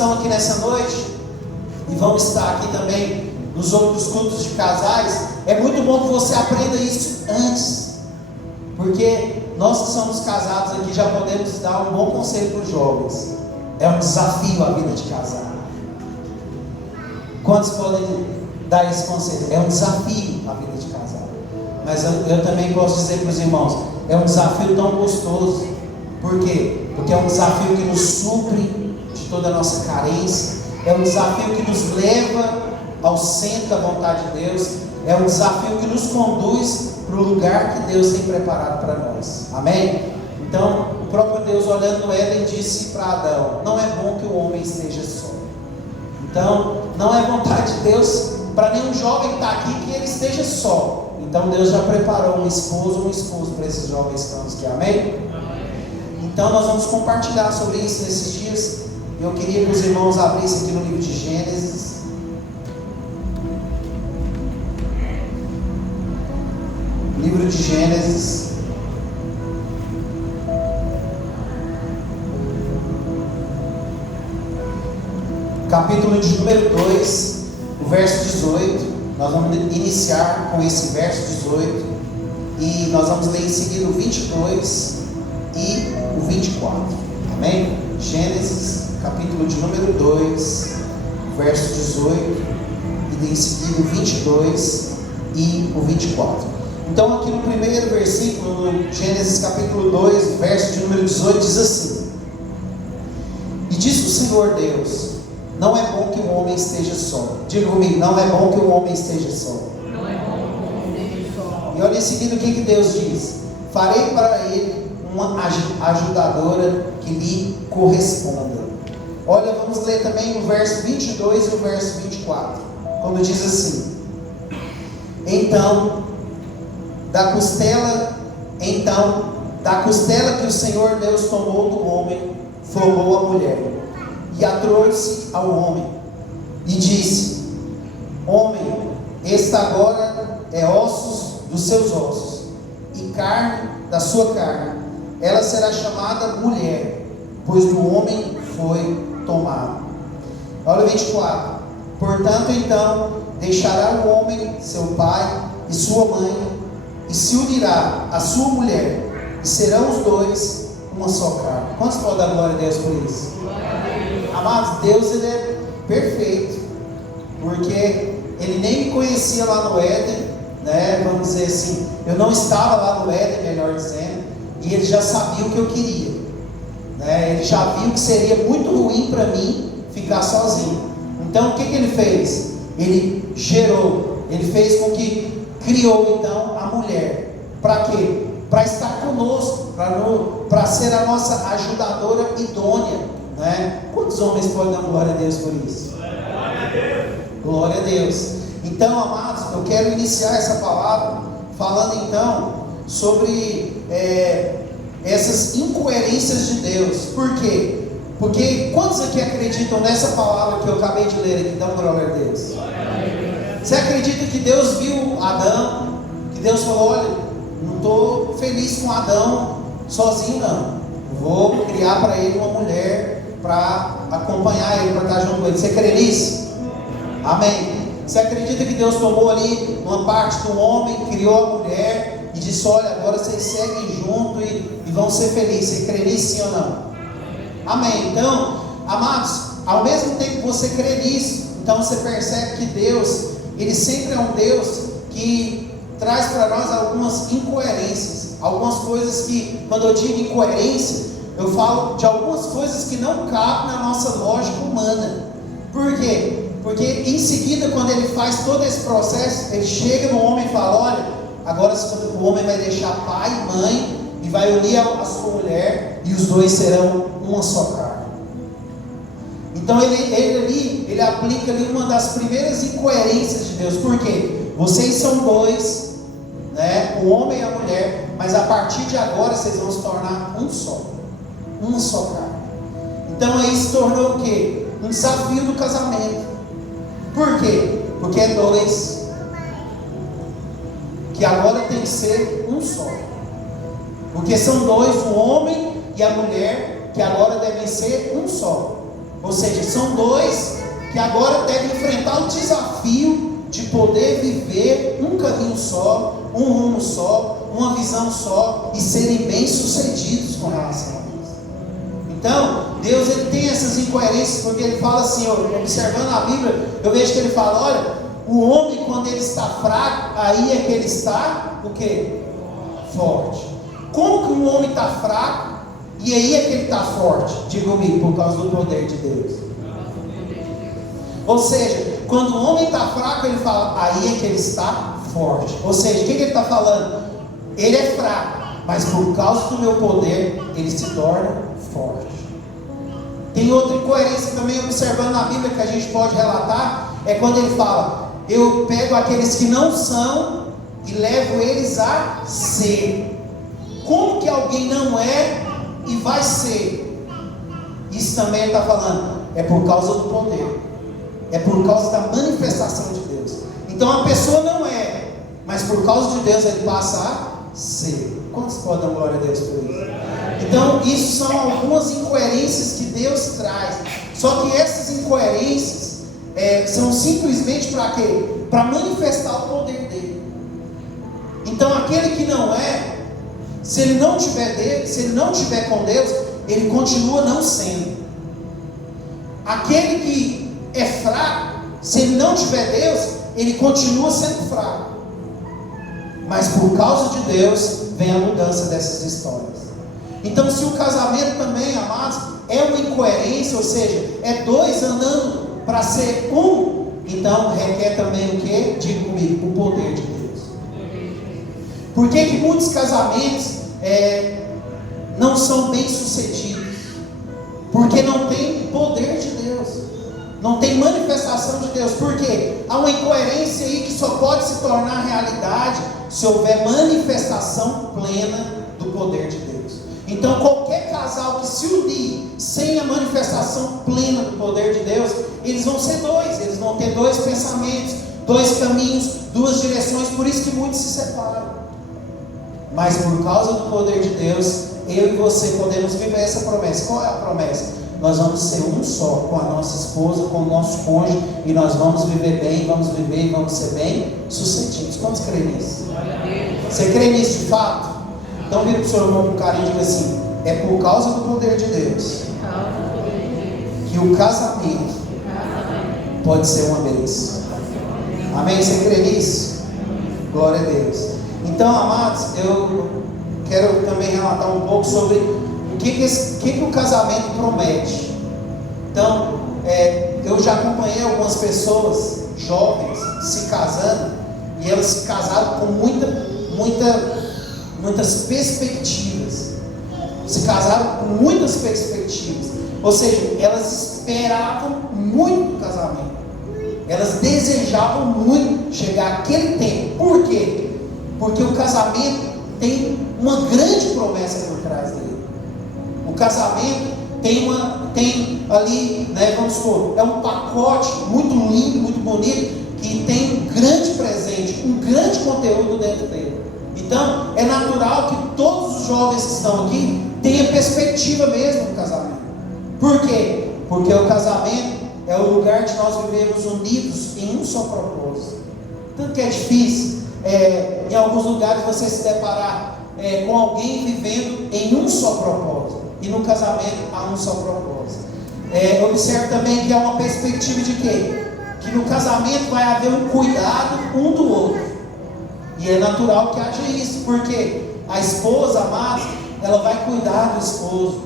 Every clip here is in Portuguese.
estão aqui nessa noite e vão estar aqui também nos outros cultos de casais, é muito bom que você aprenda isso antes, porque nós que somos casados aqui já podemos dar um bom conselho para os jovens. É um desafio a vida de casar. Quantos podem dar esse conselho? É um desafio a vida de casar. Mas eu também posso dizer para os irmãos, é um desafio tão gostoso. Por quê? Porque é um desafio que nos supre de toda a nossa carência. É um desafio que nos leva ao centro da vontade de Deus. É um desafio que nos conduz para o lugar que Deus tem preparado para nós. Amém? Então, o próprio Deus, olhando no Éden, disse para Adão: não é bom que o homem esteja só. Então, não é vontade de Deus para nenhum jovem que está aqui que ele esteja só. Então, Deus já preparou um esposo para esses jovens que estão aqui. Amém? Então, nós vamos compartilhar sobre isso nesses dias. Eu queria que os irmãos abrissem aqui no livro de Gênesis. Livro de Gênesis. Capítulo de número 2, o verso 18. Nós vamos iniciar com esse verso 18. E nós vamos ler em seguida o 22 e o 24. Amém? Gênesis, capítulo de número 2, verso 18. E em seguida o 22 e o 24. Então aqui no primeiro versículo, no Gênesis capítulo 2, verso de número 18, diz assim: e disse o Senhor Deus: não é bom que o homem esteja só. Diga comigo: não é bom que o homem esteja só. Não é bom que o homem esteja só. E olha em seguida o que Deus diz: farei para ele uma ajudadora que lhe corresponda. Olha, vamos ler também o verso 22 e o verso 24, quando diz assim: Então, da costela que o Senhor Deus tomou do homem, formou a mulher, e a trouxe ao homem, e disse: homem, esta agora é ossos dos seus ossos, e carne da sua carne. Ela será chamada mulher, pois do homem foi tomado. Olha o 24. Portanto, então, deixará o homem seu pai e sua mãe, e se unirá à sua mulher, e serão os dois uma só carne. Quantos podem dar glória a Deus por isso? Amados, Deus, ele é perfeito, porque ele nem me conhecia lá no Éden, né? Vamos dizer assim, eu não estava lá no Éden, melhor dizendo, e ele já sabia o que eu queria, né? Ele já viu que seria muito ruim para mim ficar sozinho. Então o que ele fez? Ele gerou, ele fez com que criou então a mulher. Para quê? Para estar conosco, para ser a nossa ajudadora idônea, né? Quantos homens podem dar glória a Deus por isso? Glória a Deus! Glória a Deus! Então, amados, eu quero iniciar essa palavra falando então sobre essas incoerências de Deus. Por quê? Porque quantos aqui acreditam nessa palavra que eu acabei de ler aqui? Dá glória a Deus! Você acredita que Deus viu Adão? Que Deus falou: olha, não estou feliz com Adão sozinho não, vou criar para ele uma mulher para acompanhar ele, para estar junto com ele. Você crê nisso? Amém. Você acredita que Deus tomou ali uma parte do homem, criou a mulher e disse: olha, agora vocês seguem junto e vão ser felizes? Você crê nisso, sim ou não? Amém. Então, amados, ao mesmo tempo que você crê nisso, então você percebe que Deus, ele sempre é um Deus que traz para nós algumas incoerências, algumas coisas que, quando eu digo incoerência, eu falo de algumas coisas que não cabem na nossa lógica humana. Por quê? Porque em seguida, quando ele faz todo esse processo, ele chega no homem e fala: olha, agora o homem vai deixar pai e mãe e vai unir a sua mulher, e os dois serão uma só carne. Então ele aplica ali uma das primeiras incoerências de Deus. Por quê? Vocês são dois, né? O homem e a mulher, mas a partir de agora vocês vão se tornar um só, uma só carne. Então aí se tornou o quê? Um desafio do casamento. Por quê? Porque é dois que agora tem que ser um só. Porque são dois, o homem e a mulher, que agora devem ser um só. Ou seja, são dois que agora devem enfrentar o desafio de poder viver um caminho só, um rumo só, uma visão só e serem bem-sucedidos com relação a isso. Então, Deus ele tem essas incoerências, porque ele fala assim, observando a Bíblia, eu vejo que ele fala, olha, o homem quando ele está fraco, aí é que ele está, o quê? Forte. Como que um homem está fraco, e aí é que ele está forte? Diga comigo, por causa do poder de Deus. Ou seja, quando o homem está fraco, ele fala, aí é que ele está forte. Ou seja, o que ele está falando? Ele é fraco, mas por causa do meu poder, ele se torna forte. Tem outra incoerência também, observando na Bíblia, que a gente pode relatar, é quando ele fala, eu pego aqueles que não são e levo eles a ser. Como que alguém não é e vai ser? Isso também ele está falando, é por causa do poder, é por causa da manifestação de Deus. Então a pessoa não é, mas por causa de Deus ele passa a ser. Quantos podem dar glória a Deus por isso? Então isso são algumas incoerências que Deus traz. Só que essas incoerências são simplesmente para quê? Para manifestar o poder dele. Então aquele que não é, se ele não tiver com Deus, ele continua não sendo. Aquele que é fraco, se ele não tiver Deus, ele continua sendo fraco. Mas por causa de Deus vem a mudança dessas histórias. Então se o casamento também, amados, é uma incoerência, ou seja, é dois andando para ser um, então requer também o que? Diga comigo, o poder de Deus. Por que muitos casamentos não são bem sucedidos? Porque não tem poder de Deus, não tem manifestação de Deus. Por quê? Há uma incoerência aí que só pode se tornar realidade se houver manifestação plena do poder de Deus. Então qualquer casal que se unir sem a manifestação plena do poder de Deus, eles vão ser dois, eles vão ter dois pensamentos, dois caminhos, duas direções. Por isso que muitos se separam. Mas por causa do poder de Deus, eu e você podemos viver essa promessa. Qual é a promessa? Nós vamos ser um só com a nossa esposa, com o nosso cônjuge, e nós vamos viver bem, vamos viver e vamos ser bem sucedidos. Quantos creem nisso? Você crê nisso de fato? Então vira para o seu irmão com carinho e diga assim, é por causa do poder de Deus que o casamento pode ser uma bênção. Amém? Você crê nisso? Glória a Deus. Então, amados, eu quero também relatar um pouco sobre o que o casamento promete. Então, eu já acompanhei algumas pessoas jovens se casando, e elas se casaram com muitas perspectivas. Se casaram com muitas perspectivas. Ou seja, elas esperavam muito do casamento. Elas desejavam muito chegar àquele tempo. Por quê? Porque o casamento tem uma grande promessa por trás dele. O casamento tem ali, vamos supor, é um pacote muito lindo, muito bonito, que tem um grande presente, um grande conteúdo dentro dele. Então, é natural que todos os jovens que estão aqui tenham perspectiva mesmo do casamento. Por quê? Porque o casamento é o lugar de nós vivermos unidos em um só propósito. Tanto que é difícil, em alguns lugares, você se deparar com alguém vivendo em um só propósito. E no casamento há um só propósito. Observe também que há uma perspectiva de quê? Que no casamento vai haver um cuidado um do outro. E é natural que haja isso, porque a esposa, amada, ela vai cuidar do esposo.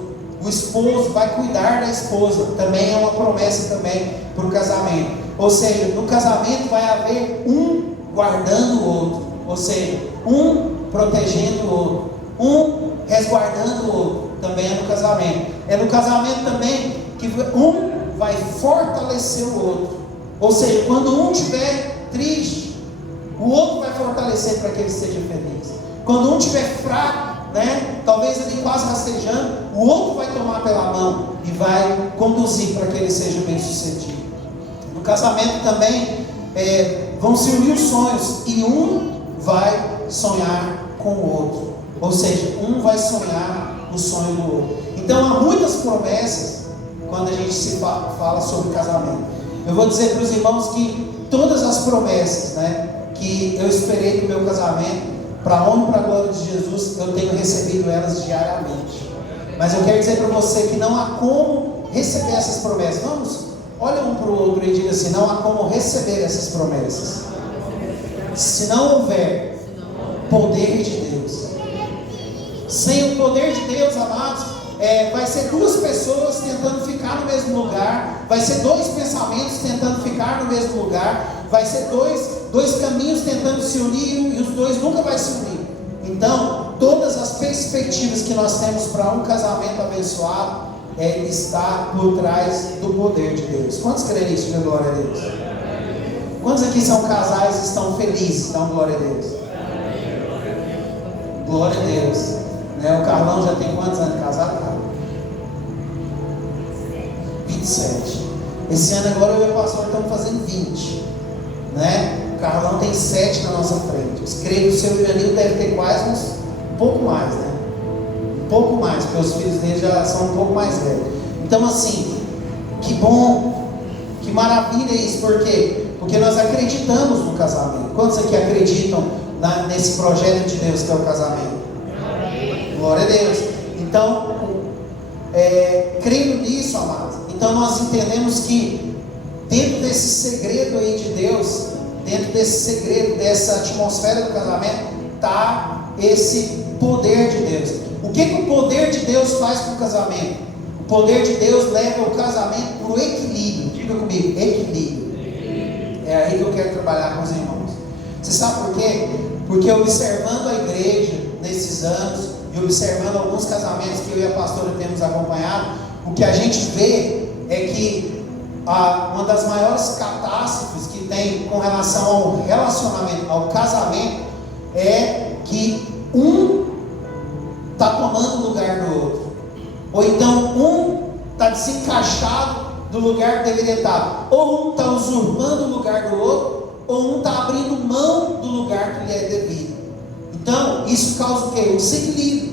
O esposo vai cuidar da esposa. Também é uma promessa também para o casamento. Ou seja, no casamento vai haver um guardando o outro. Ou seja, um protegendo o outro, um resguardando o outro. Também é no casamento. É no casamento também que um vai fortalecer o outro. Ou seja, quando um estiver triste, o outro vai fortalecer para que ele seja feliz. Quando um estiver fraco, talvez ele quase rastejando, o outro vai tomar pela mão e vai conduzir para que ele seja bem sucedido. No casamento também vão se unir os sonhos, e um vai sonhar com o outro. Ou seja, um vai sonhar o sonho do outro. Então há muitas promessas quando a gente se fala sobre casamento. Eu vou dizer para os irmãos que todas as promessas, né, que eu esperei do meu casamento, para a honra e para a glória de Jesus, eu tenho recebido elas diariamente. Mas eu quero dizer para você que não há como receber essas promessas. Vamos, olha um para o outro e diga assim: não há como receber essas promessas se não houver poder de Deus. Sem o poder de Deus, amados, vai ser duas pessoas tentando ficar no mesmo lugar, vai ser dois pensamentos tentando ficar no mesmo lugar, vai ser dois caminhos tentando se unir e os dois nunca vão se unir. Então, todas as perspectivas que nós temos para um casamento abençoado está por trás do poder de Deus. Quantos creem nisso? Diga glória a Deus. Quantos aqui são casais e estão felizes? Dão glória a Deus. Glória a Deus. Né? O Carlão já tem quantos anos de casado, cara? 27. Esse ano agora eu e o pastor estamos fazendo 20. Né? O Carlão tem 7 na nossa frente. Os creio que o seu Iranil deve ter quase um pouco mais, né? Um pouco mais, porque os filhos dele já são um pouco mais velhos. Então assim, que bom, que maravilha isso. Por quê? Porque nós acreditamos no casamento. Quantos aqui acreditam nesse projeto de Deus que é o casamento? Glória a Deus. Então, crendo nisso, amados, então nós entendemos que dentro desse segredo aí de Deus, dentro desse segredo, dessa atmosfera do casamento, está esse poder de Deus. O que o poder de Deus faz para o casamento? O poder de Deus leva o casamento para o equilíbrio. Diga comigo, equilíbrio. É aí que eu quero trabalhar com os irmãos. Você sabe por quê? Porque observando a igreja nesses anos e observando alguns casamentos que eu e a pastora temos acompanhado, o que a gente vê é que uma das maiores catástrofes que tem com relação ao relacionamento, ao casamento, é que um está tomando o lugar do outro, ou então um está desencaixado do lugar que deveria estar, ou um está usurpando o lugar do outro, ou um está abrindo mão do lugar que lhe é devido. Então isso causa o quê? Um desequilíbrio.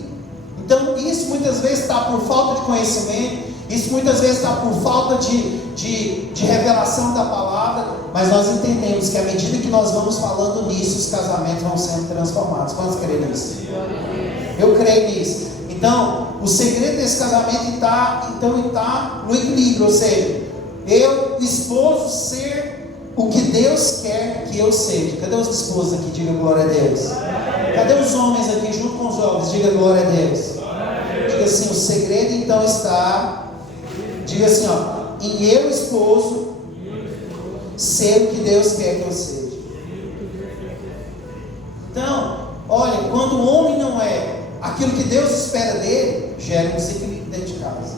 Então isso muitas vezes está por falta de conhecimento, isso muitas vezes está por falta de revelação da palavra, mas nós entendemos que à medida que nós vamos falando nisso, os casamentos vão sendo transformados. Quantos creem nisso? Eu creio nisso. Então, o segredo desse casamento está no equilíbrio, ou seja, eu, esposo, ser o que Deus quer que eu seja. Cadê os esposos aqui? Diga glória a Deus. Cadê os homens aqui junto com os jovens? Diga glória a Deus. Diga assim, o segredo então está, diga assim, em eu, esposo, ser o que Deus quer que eu seja. Então, olha, quando o homem não é aquilo que Deus espera dele, gera um desequilíbrio dentro de casa.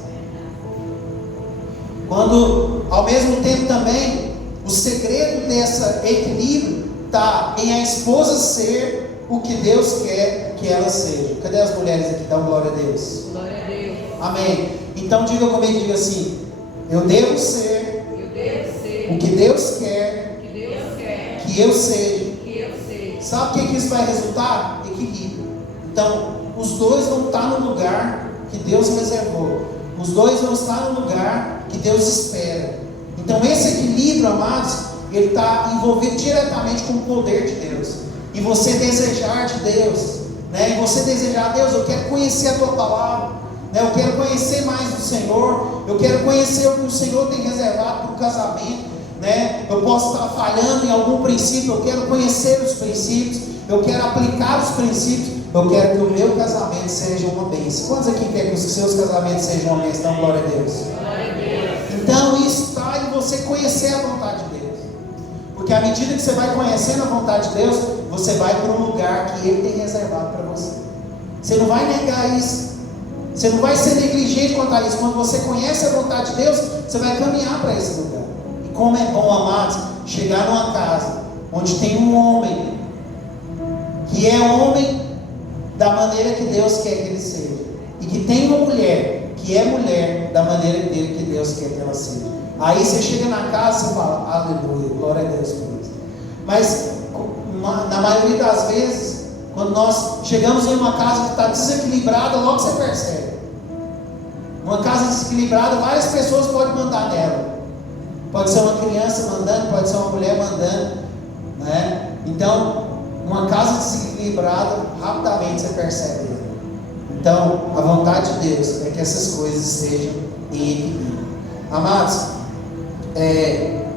Quando, ao mesmo tempo também, o segredo desse equilíbrio está em a esposa ser o que Deus quer que ela seja. Cadê as mulheres aqui? Dão glória a Deus. Glória a Deus. Amém. Então diga comigo, diga assim: eu devo ser o que Deus quer que eu seja. Sabe o que isso vai resultar? Equilíbrio. Então, os dois vão estar no lugar que Deus reservou. Os dois vão estar no lugar que Deus espera. Então, esse equilíbrio, amados, ele está envolvido diretamente com o poder de Deus. E você desejar de Deus, né? E você desejar, Deus, eu quero conhecer a Tua palavra, né? Eu quero conhecer mais do Senhor, eu quero conhecer o que o Senhor tem reservado para o casamento, né? Eu posso estar falhando em algum princípio, eu quero conhecer os princípios, eu quero aplicar os princípios. Eu quero que o meu casamento seja uma bênção. Quantos aqui querem que os seus casamentos sejam uma bênção? Então, glória a Deus. Então, isso está em você conhecer a vontade de Deus. Porque à medida que você vai conhecendo a vontade de Deus, você vai para um lugar que Ele tem reservado para você. Você não vai negar isso. Você não vai ser negligente quanto a isso. Quando você conhece a vontade de Deus, você vai caminhar para esse lugar. E como é bom, amados, chegar numa casa onde tem um homem que é homem da maneira que Deus quer que ele seja, e que tem uma mulher que é mulher da maneira dele que Deus quer que ela seja. Aí você chega na casa e fala, aleluia, glória a Deus por isso. Mas na maioria das vezes, quando nós chegamos em uma casa que está desequilibrada, logo você percebe. Uma casa desequilibrada, várias pessoas podem mandar nela. Pode ser uma criança mandando, pode ser uma mulher mandando, né? Então, uma casa desequilibrada, rapidamente você percebe. Então, a vontade de Deus é que essas coisas sejam em equilíbrio. Amados,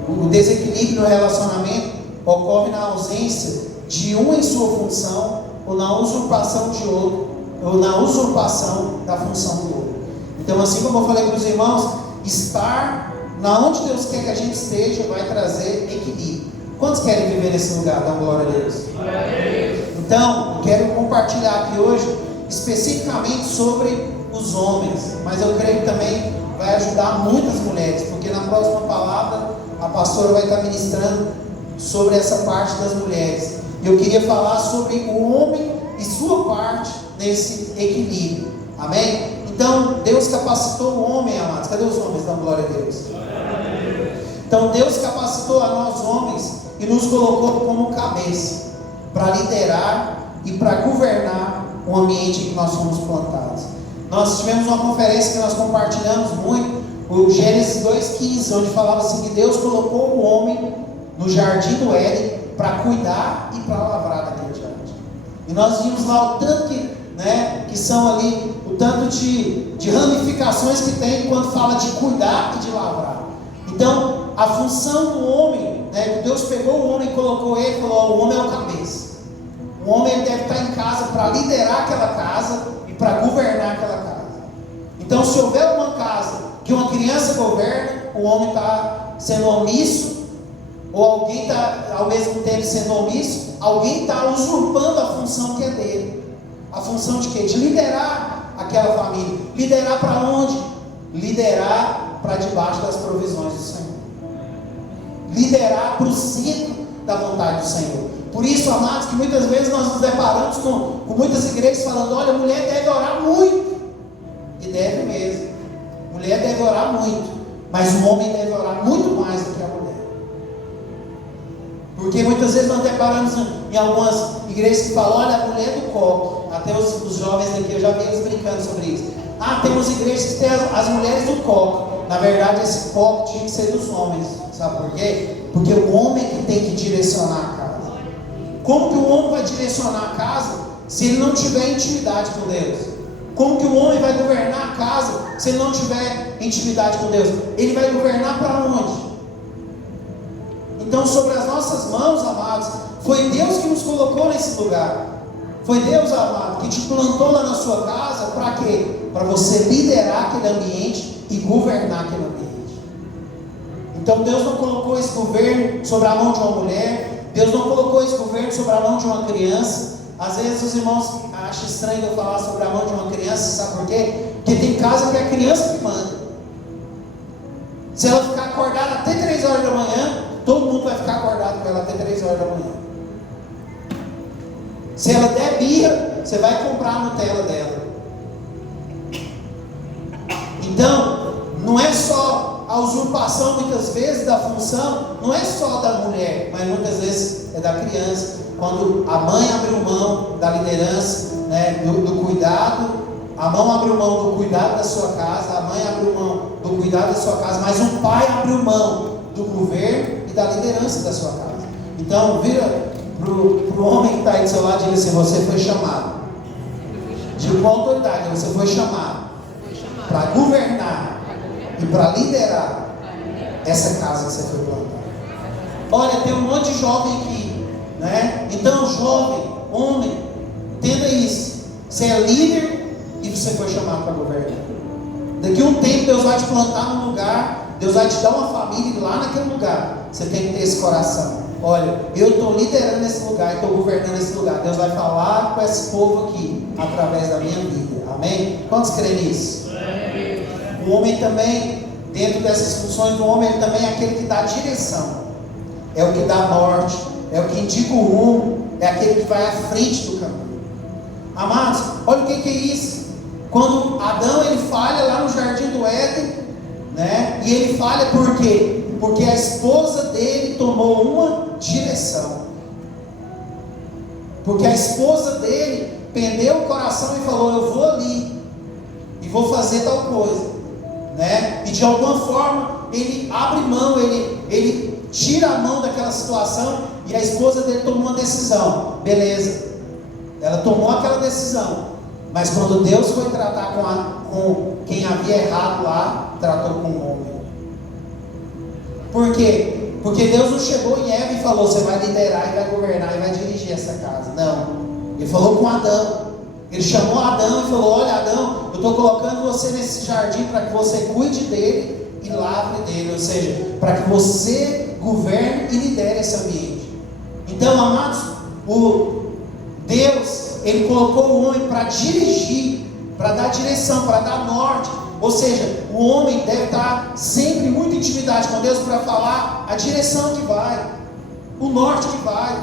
o desequilíbrio no relacionamento ocorre na ausência de um em sua função, ou na usurpação de outro, ou na usurpação da função do outro. Então, assim como eu falei para os irmãos, estar na onde Deus quer que a gente esteja vai trazer equilíbrio. Quantos querem viver nesse lugar? Dá glória a Deus. Então, eu quero compartilhar aqui hoje especificamente sobre os homens, mas eu creio que também vai ajudar muitas mulheres, porque na próxima palavra a pastora vai estar ministrando sobre essa parte das mulheres. Eu queria falar sobre o homem e sua parte nesse equilíbrio. Amém? Então, Deus capacitou o homem, amados. Cadê os homens? Dá glória a Deus. Então, Deus capacitou a nós homens e nos colocou como cabeça para liderar e para governar o ambiente em que nós fomos plantados. Nós tivemos uma conferência que nós compartilhamos muito, o Gênesis 2,15, onde falava assim que Deus colocou o homem no jardim do Éden para cuidar e para lavrar daquele jardim. E nós vimos lá o tanto que são ali, o tanto de ramificações que tem quando fala de cuidar e de lavrar. Então, a função do homem, que Deus pegou o homem e colocou ele, falou: o homem é o cabeça. O homem deve estar em casa para liderar aquela casa e para governar aquela casa. Então, se houver uma casa que uma criança governa, o homem está sendo omisso, ou alguém está ao mesmo tempo sendo omisso, alguém está usurpando a função que é dele. A função de quê? De liderar aquela família. Liderar para onde? Liderar para debaixo das provisões do Senhor. Liderar para o centro da vontade do Senhor. Por isso, amados, que muitas vezes nós nos deparamos com muitas igrejas falando: olha, a mulher deve orar muito. E deve mesmo. Mulher deve orar muito. Mas o homem deve orar muito mais do que a mulher. Porque muitas vezes nós deparamos em algumas igrejas que falam: olha, a mulher do copo. Até os jovens aqui, eu já vi eles brincando sobre isso. Temos igrejas que tem as mulheres do copo. Na verdade, esse copo tinha que ser dos homens. Sabe por quê? Porque o homem que tem que direcionar a casa. Como que o homem vai direcionar a casa se ele não tiver intimidade com Deus? Como que o homem vai governar a casa se ele não tiver intimidade com Deus? Ele vai governar para onde? Então, sobre as nossas mãos, amados, foi Deus que nos colocou nesse lugar. Foi Deus, amado, que te plantou lá na sua casa. Para quê? Para você liderar aquele ambiente e governar aquele ambiente. Então, Deus não colocou esse governo sobre a mão de uma mulher. Deus não colocou esse governo sobre a mão de uma criança. Às vezes os irmãos acham estranho eu falar sobre a mão de uma criança. Sabe por quê? Porque tem casa que é a criança que manda. Se ela ficar acordada até 3 horas da manhã, todo mundo vai ficar acordado com ela até 3 horas da manhã. Se ela der birra, você vai comprar a Nutella dela. Então, não é só a usurpação muitas vezes da função, não é só da mulher, mas muitas vezes é da criança. Quando a mãe abriu mão da liderança, do cuidado, a mão abriu mão do cuidado da sua casa, a mãe abriu mão do cuidado da sua casa, mas o pai abriu mão do governo e da liderança da sua casa. Então, vira para o homem que está aí do seu lado e diz assim: você foi chamado. Diga com autoridade: você foi chamado para governar e para liderar essa casa que você foi plantar. Olha, tem um monte de jovem aqui, Então, jovem, homem, entenda isso. Você é líder e você foi chamado para governar. Daqui a um tempo Deus vai te plantar num lugar, Deus vai te dar uma família e lá naquele lugar você tem que ter esse coração. Olha, eu estou liderando esse lugar, estou governando esse lugar. Deus vai falar com esse povo aqui através da minha vida. Amém? Quantos creem nisso? O homem também, dentro dessas funções do homem, ele também é aquele que dá direção. É o que dá norte, é o que indica o rumo, é aquele que vai à frente do caminho. Amados, olha o que é isso. Quando Adão ele falha lá no jardim do Éden, e ele falha por quê? Porque a esposa dele tomou uma direção. Porque a esposa dele pendeu o coração e falou: eu vou ali e vou fazer tal coisa. né? E de alguma forma ele abre mão, ele tira a mão daquela situação, e a esposa dele tomou uma decisão. Beleza, ela tomou aquela decisão, mas quando Deus foi tratar com quem havia errado lá, tratou com o homem. Por quê? Porque Deus não chegou em Eva e falou: você vai liderar e vai governar e vai dirigir essa casa. Não, Ele falou com Adão. Ele chamou Adão e falou: olha, Adão, eu estou colocando você nesse jardim para que você cuide dele e lavre dele, ou seja, para que você governe e lidere esse ambiente. Então, amados, Deus, Ele colocou o homem para dirigir, para dar direção, para dar norte. Ou seja, o homem deve estar sempre em muita intimidade com Deus para falar a direção que vai, o norte que vai.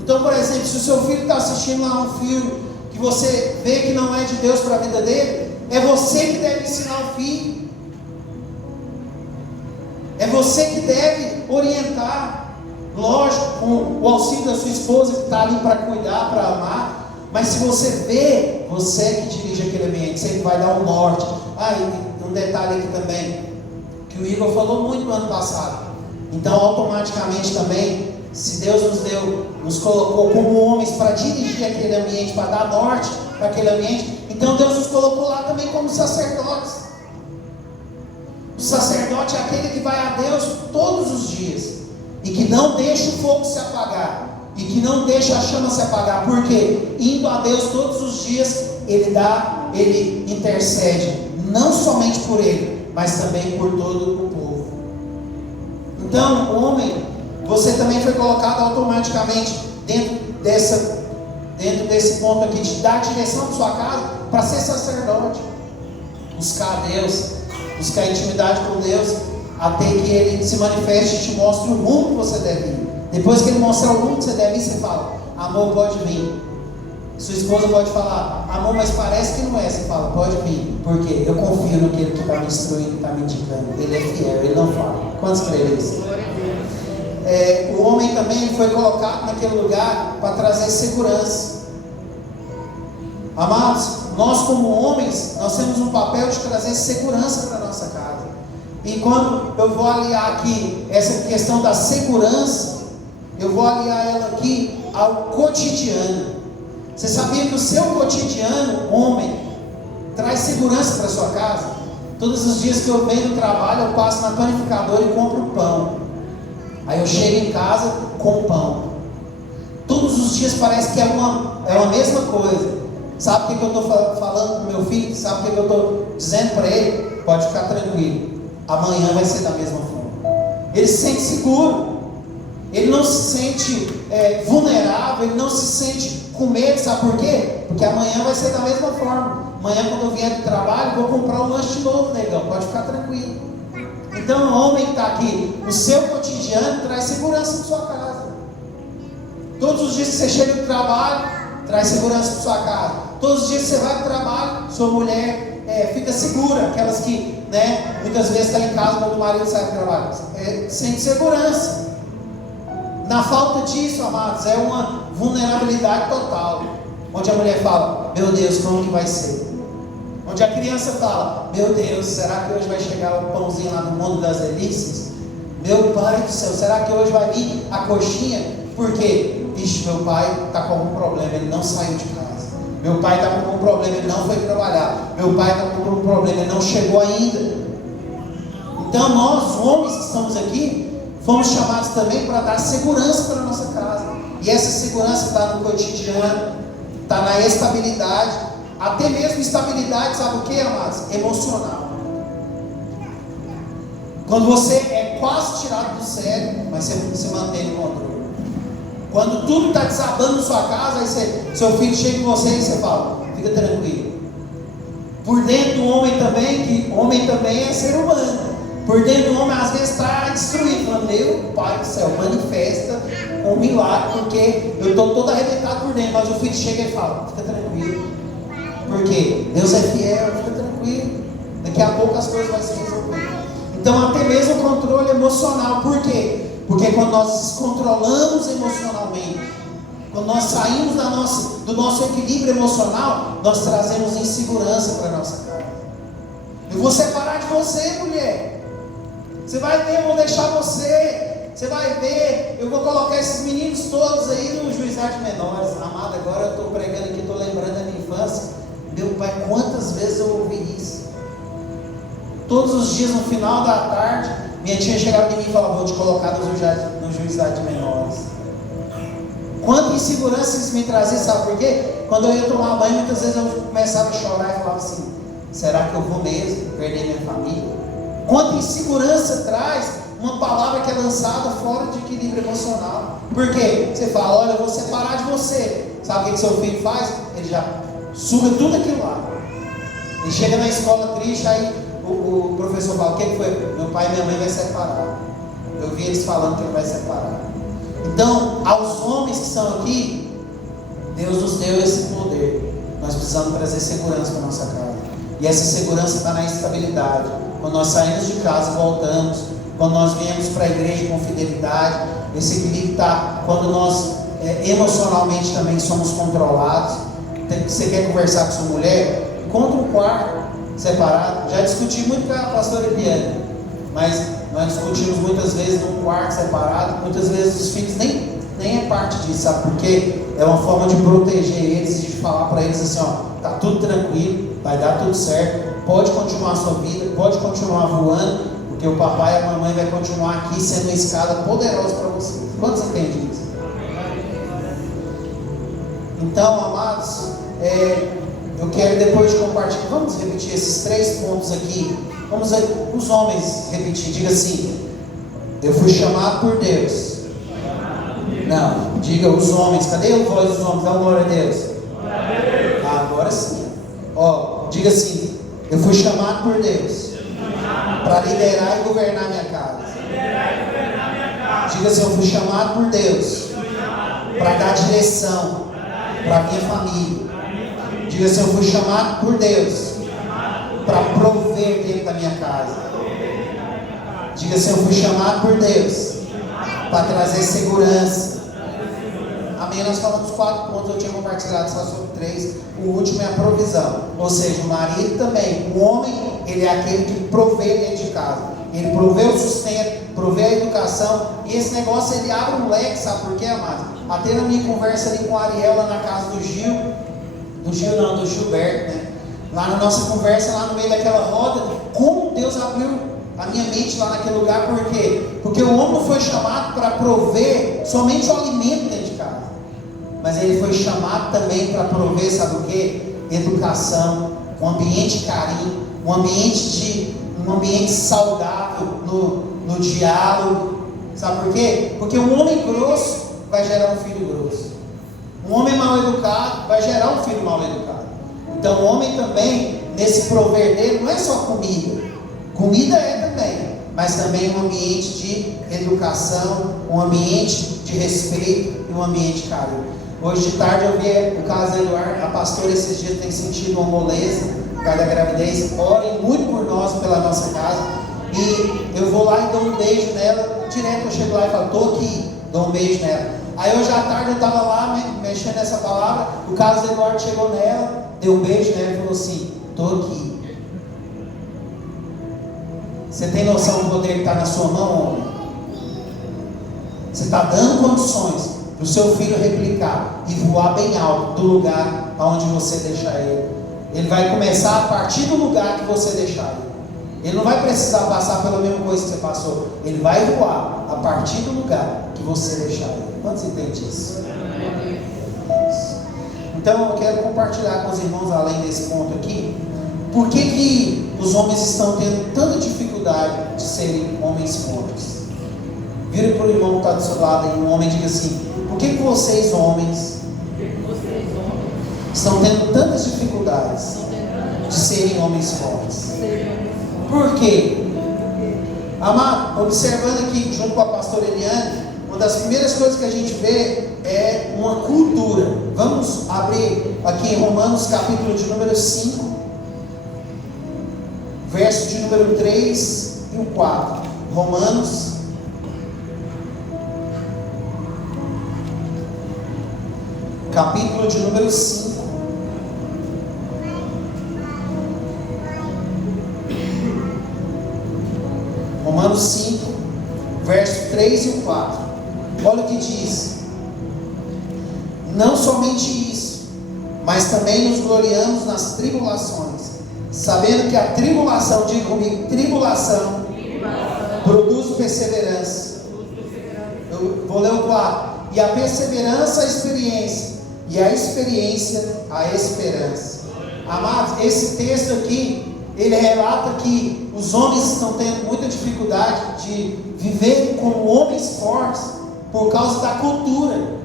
Então, por exemplo, se o seu filho está assistindo lá um filme que você vê que não é de Deus para a vida dele, é você que deve ensinar o filho, é você que deve orientar, lógico, com o auxílio da sua esposa que está ali para cuidar, para amar. Mas se você vê, você é que dirige aquele ambiente, você que vai dar o norte. E um detalhe aqui também, que o Igor falou muito no ano passado. Então, automaticamente também, se Deus nos colocou como homens para dirigir aquele ambiente, para dar norte para aquele ambiente, então Deus nos colocou lá também como sacerdotes. O sacerdote é aquele que vai a Deus todos os dias, e que não deixa o fogo se apagar, e que não deixa a chama se apagar, porque indo a Deus todos os dias, Ele intercede, não somente por ele, mas também por todo o povo. Então, homem, você também foi colocado automaticamente dentro desse ponto aqui, de dar direção para sua casa, para ser sacerdote, buscar a Deus, buscar intimidade com Deus, até que Ele se manifeste e te mostre o rumo que você deve ir. Depois que Ele mostrar o rumo que você deve ir, você fala: amor, pode vir. Sua esposa pode falar: amor, mas parece que não é. Você fala: pode vir, porque eu confio naquele que está me instruindo, está me indicando. Ele é fiel, Ele não fala. Quantos creem nisso? O homem também foi colocado naquele lugar para trazer segurança. Amados, nós como homens, nós temos um papel de trazer segurança para a nossa casa. E quando eu vou aliar aqui essa questão da segurança, eu vou aliar ela aqui ao cotidiano. Você sabia que o seu cotidiano, homem, traz segurança para a sua casa? Todos os dias que eu venho do trabalho, eu passo na panificadora e compro pão. Aí eu chego em casa com pão. Todos os dias parece que é uma mesma coisa. Sabe o que eu estou falando para o meu filho? Sabe o que eu estou dizendo para ele? Pode ficar tranquilo, amanhã vai ser da mesma forma. Ele se sente seguro, ele não se sente vulnerável, ele não se sente com medo. Sabe por quê? Porque amanhã vai ser da mesma forma. Amanhã, quando eu vier do trabalho, vou comprar um lanche de novo, negão, pode ficar tranquilo. Então, o homem que está aqui, o seu cotidiano traz segurança para sua casa. Todos os dias que você chega do trabalho, traz segurança para sua casa. Todos os dias que você vai para o trabalho, sua mulher fica segura. Aquelas que, muitas vezes estão em casa quando o marido sai do trabalho, sente segurança. Na falta disso, amados, é uma vulnerabilidade total. Onde a mulher fala: meu Deus, como que vai ser? Onde a criança fala: meu Deus, será que hoje vai chegar o pãozinho lá no mundo das delícias? Meu Pai do céu, será que hoje vai vir a coxinha? Por quê? Ixi, meu pai está com algum problema, ele não saiu de casa. Meu pai está com algum problema, ele não foi trabalhar. Meu pai está com algum problema, ele não chegou ainda. Então nós, homens que estamos aqui, fomos chamados também para dar segurança para a nossa casa. E essa segurança está no cotidiano, está na estabilidade, até mesmo estabilidade, sabe o que, amados? Emocional. Quando você é quase tirado do sério, mas você se mantém no controle. Quando tudo está desabando na sua casa, aí seu filho chega em você e você fala: fica tranquilo. Por dentro do homem também, que homem também é ser humano. Por dentro do homem às vezes está destruído, falando: meu Pai do céu, manifesta um milagre, porque eu estou todo arrebentado por dentro. Mas o filho chega e fala: fica tranquilo, porque Deus é fiel, fica tranquilo, daqui a pouco as coisas vão se resolver. Então até mesmo o controle emocional. Por quê? Porque quando nós nos controlamos emocionalmente, quando nós saímos do nosso equilíbrio emocional, nós trazemos insegurança para a nossa casa. Eu vou separar de você, mulher. Você vai ver, eu vou deixar você. Você vai ver, eu vou colocar esses meninos todos aí no juizado de menores. Amado, agora eu estou pregando aqui, estou lembrando da minha infância. Meu pai, quantas vezes eu ouvi isso? Todos os dias, no final da tarde, minha tia chegava em mim e falava: vou te colocar no juizado de menores. Quanta insegurança isso me trazia, sabe por quê? Quando eu ia tomar banho, muitas vezes eu começava a chorar e falava assim: será que eu vou mesmo perder minha família? Quanta insegurança traz uma palavra que é lançada fora de equilíbrio emocional. Por quê? Você fala: olha, eu vou separar de você. Sabe o que seu filho faz? Ele já suga tudo aquilo lá. Ele chega na escola triste, aí o professor fala: o que foi? Meu pai e minha mãe vai separar. Eu vi eles falando que ele vai separar. Então, aos homens que estão aqui, Deus nos deu esse poder. Nós precisamos trazer segurança para a nossa casa. E essa segurança está na estabilidade. Quando nós saímos de casa, voltamos. Quando nós viemos para a igreja com fidelidade. Esse equilíbrio está quando nós emocionalmente também somos controlados. Você quer conversar com sua mulher? Encontra um quarto separado. Já discuti muito com a pastora Eliane, mas nós discutimos muitas vezes num quarto separado. Muitas vezes os filhos nem é parte disso, sabe por quê? É uma forma de proteger eles e de falar para eles assim: ó, tá tudo tranquilo, vai dar tudo certo, pode continuar a sua vida, pode continuar voando, porque o papai e a mamãe vai continuar aqui sendo uma escada poderosa para vocês. Quantos entendem isso? Então, amados, eu quero, depois de compartilhar, vamos repetir esses 3 pontos aqui. Vamos os homens repetir. Diga assim: eu fui chamado por Deus. Não, diga os homens. Cadê a voz dos homens? Dá uma glória a Deus. Agora sim. Ó, diga assim: eu fui chamado por Deus para liderar e governar minha casa. Diga assim: eu fui chamado por Deus para dar direção para minha família. Diga assim: eu fui chamado por Deus para prover dentro da minha casa. Diga assim: eu fui chamado por Deus para trazer segurança. Amém? Nós falamos 4 pontos, eu tinha compartilhado só sobre 3. O último é a provisão. Ou seja, o marido também, o homem, ele é aquele que provê dentro de casa. Ele provê o sustento, provê a educação. E esse negócio, ele abre um leque, sabe por quê, amado? Até na minha conversa ali com a Ariela na casa do Gilberto, né? Lá na nossa conversa, lá no meio daquela roda, como Deus abriu a minha mente lá naquele lugar. Por quê? Porque o homem não foi chamado para prover somente o alimento dentro de casa, mas ele foi chamado também para prover, sabe o quê? Educação, um ambiente de carinho, um ambiente saudável no diálogo. Sabe por quê? Porque um homem grosso vai gerar um filho grosso. Um homem mal educado vai gerar um filho mal educado. Então o homem também, nesse prover dele, não é só comida. Comida é também, mas também um ambiente de educação, um ambiente de respeito e um ambiente de carinho. Hoje de tarde eu vi o caso do Eduardo, a pastora esses dias tem sentido uma moleza por causa da gravidez. Orem muito por nós, pela nossa casa. E eu vou lá e dou um beijo nela. Direto eu chego lá e falo: estou aqui, dou um beijo nela. Aí hoje à tarde eu estava lá mexendo nessa palavra. O caso do Eduardo chegou nela, deu um beijo nela e falou assim: estou aqui. Você tem noção do poder que está na sua mão, homem? Você está dando condições para o seu filho replicar e voar bem alto do lugar aonde você deixar ele. Ele vai começar a partir do lugar que você deixar ele. Ele não vai precisar passar pela mesma coisa que você passou. Ele vai voar a partir do lugar que você deixar ele. Quantos entendem isso? Então eu quero compartilhar com os irmãos, além desse ponto aqui, por que os homens estão tendo tanta dificuldade de serem homens fortes. Vira para o irmão que está do seu lado e um homem diga assim: por que vocês homens estão tendo tantas dificuldades de serem homens fortes? Por quê? Amado, observando aqui junto com a pastora Eliane, uma das primeiras coisas que a gente vê é uma cultura. Vamos abrir aqui em Romanos capítulo de número 5, verso de número 3 e o 4. Romanos capítulo de número 5, Romanos 5, verso 3 e 4. Olha o que diz: não somente isso, mas também nos gloriamos nas tribulações, sabendo que a tribulação, diga comigo, tribulação produz perseverança. Eu vou ler o 4. E a perseverança, a experiência. E a experiência, a esperança. Amados, esse texto aqui, ele relata que os homens estão tendo muita dificuldade de viver como homens fortes por causa da cultura.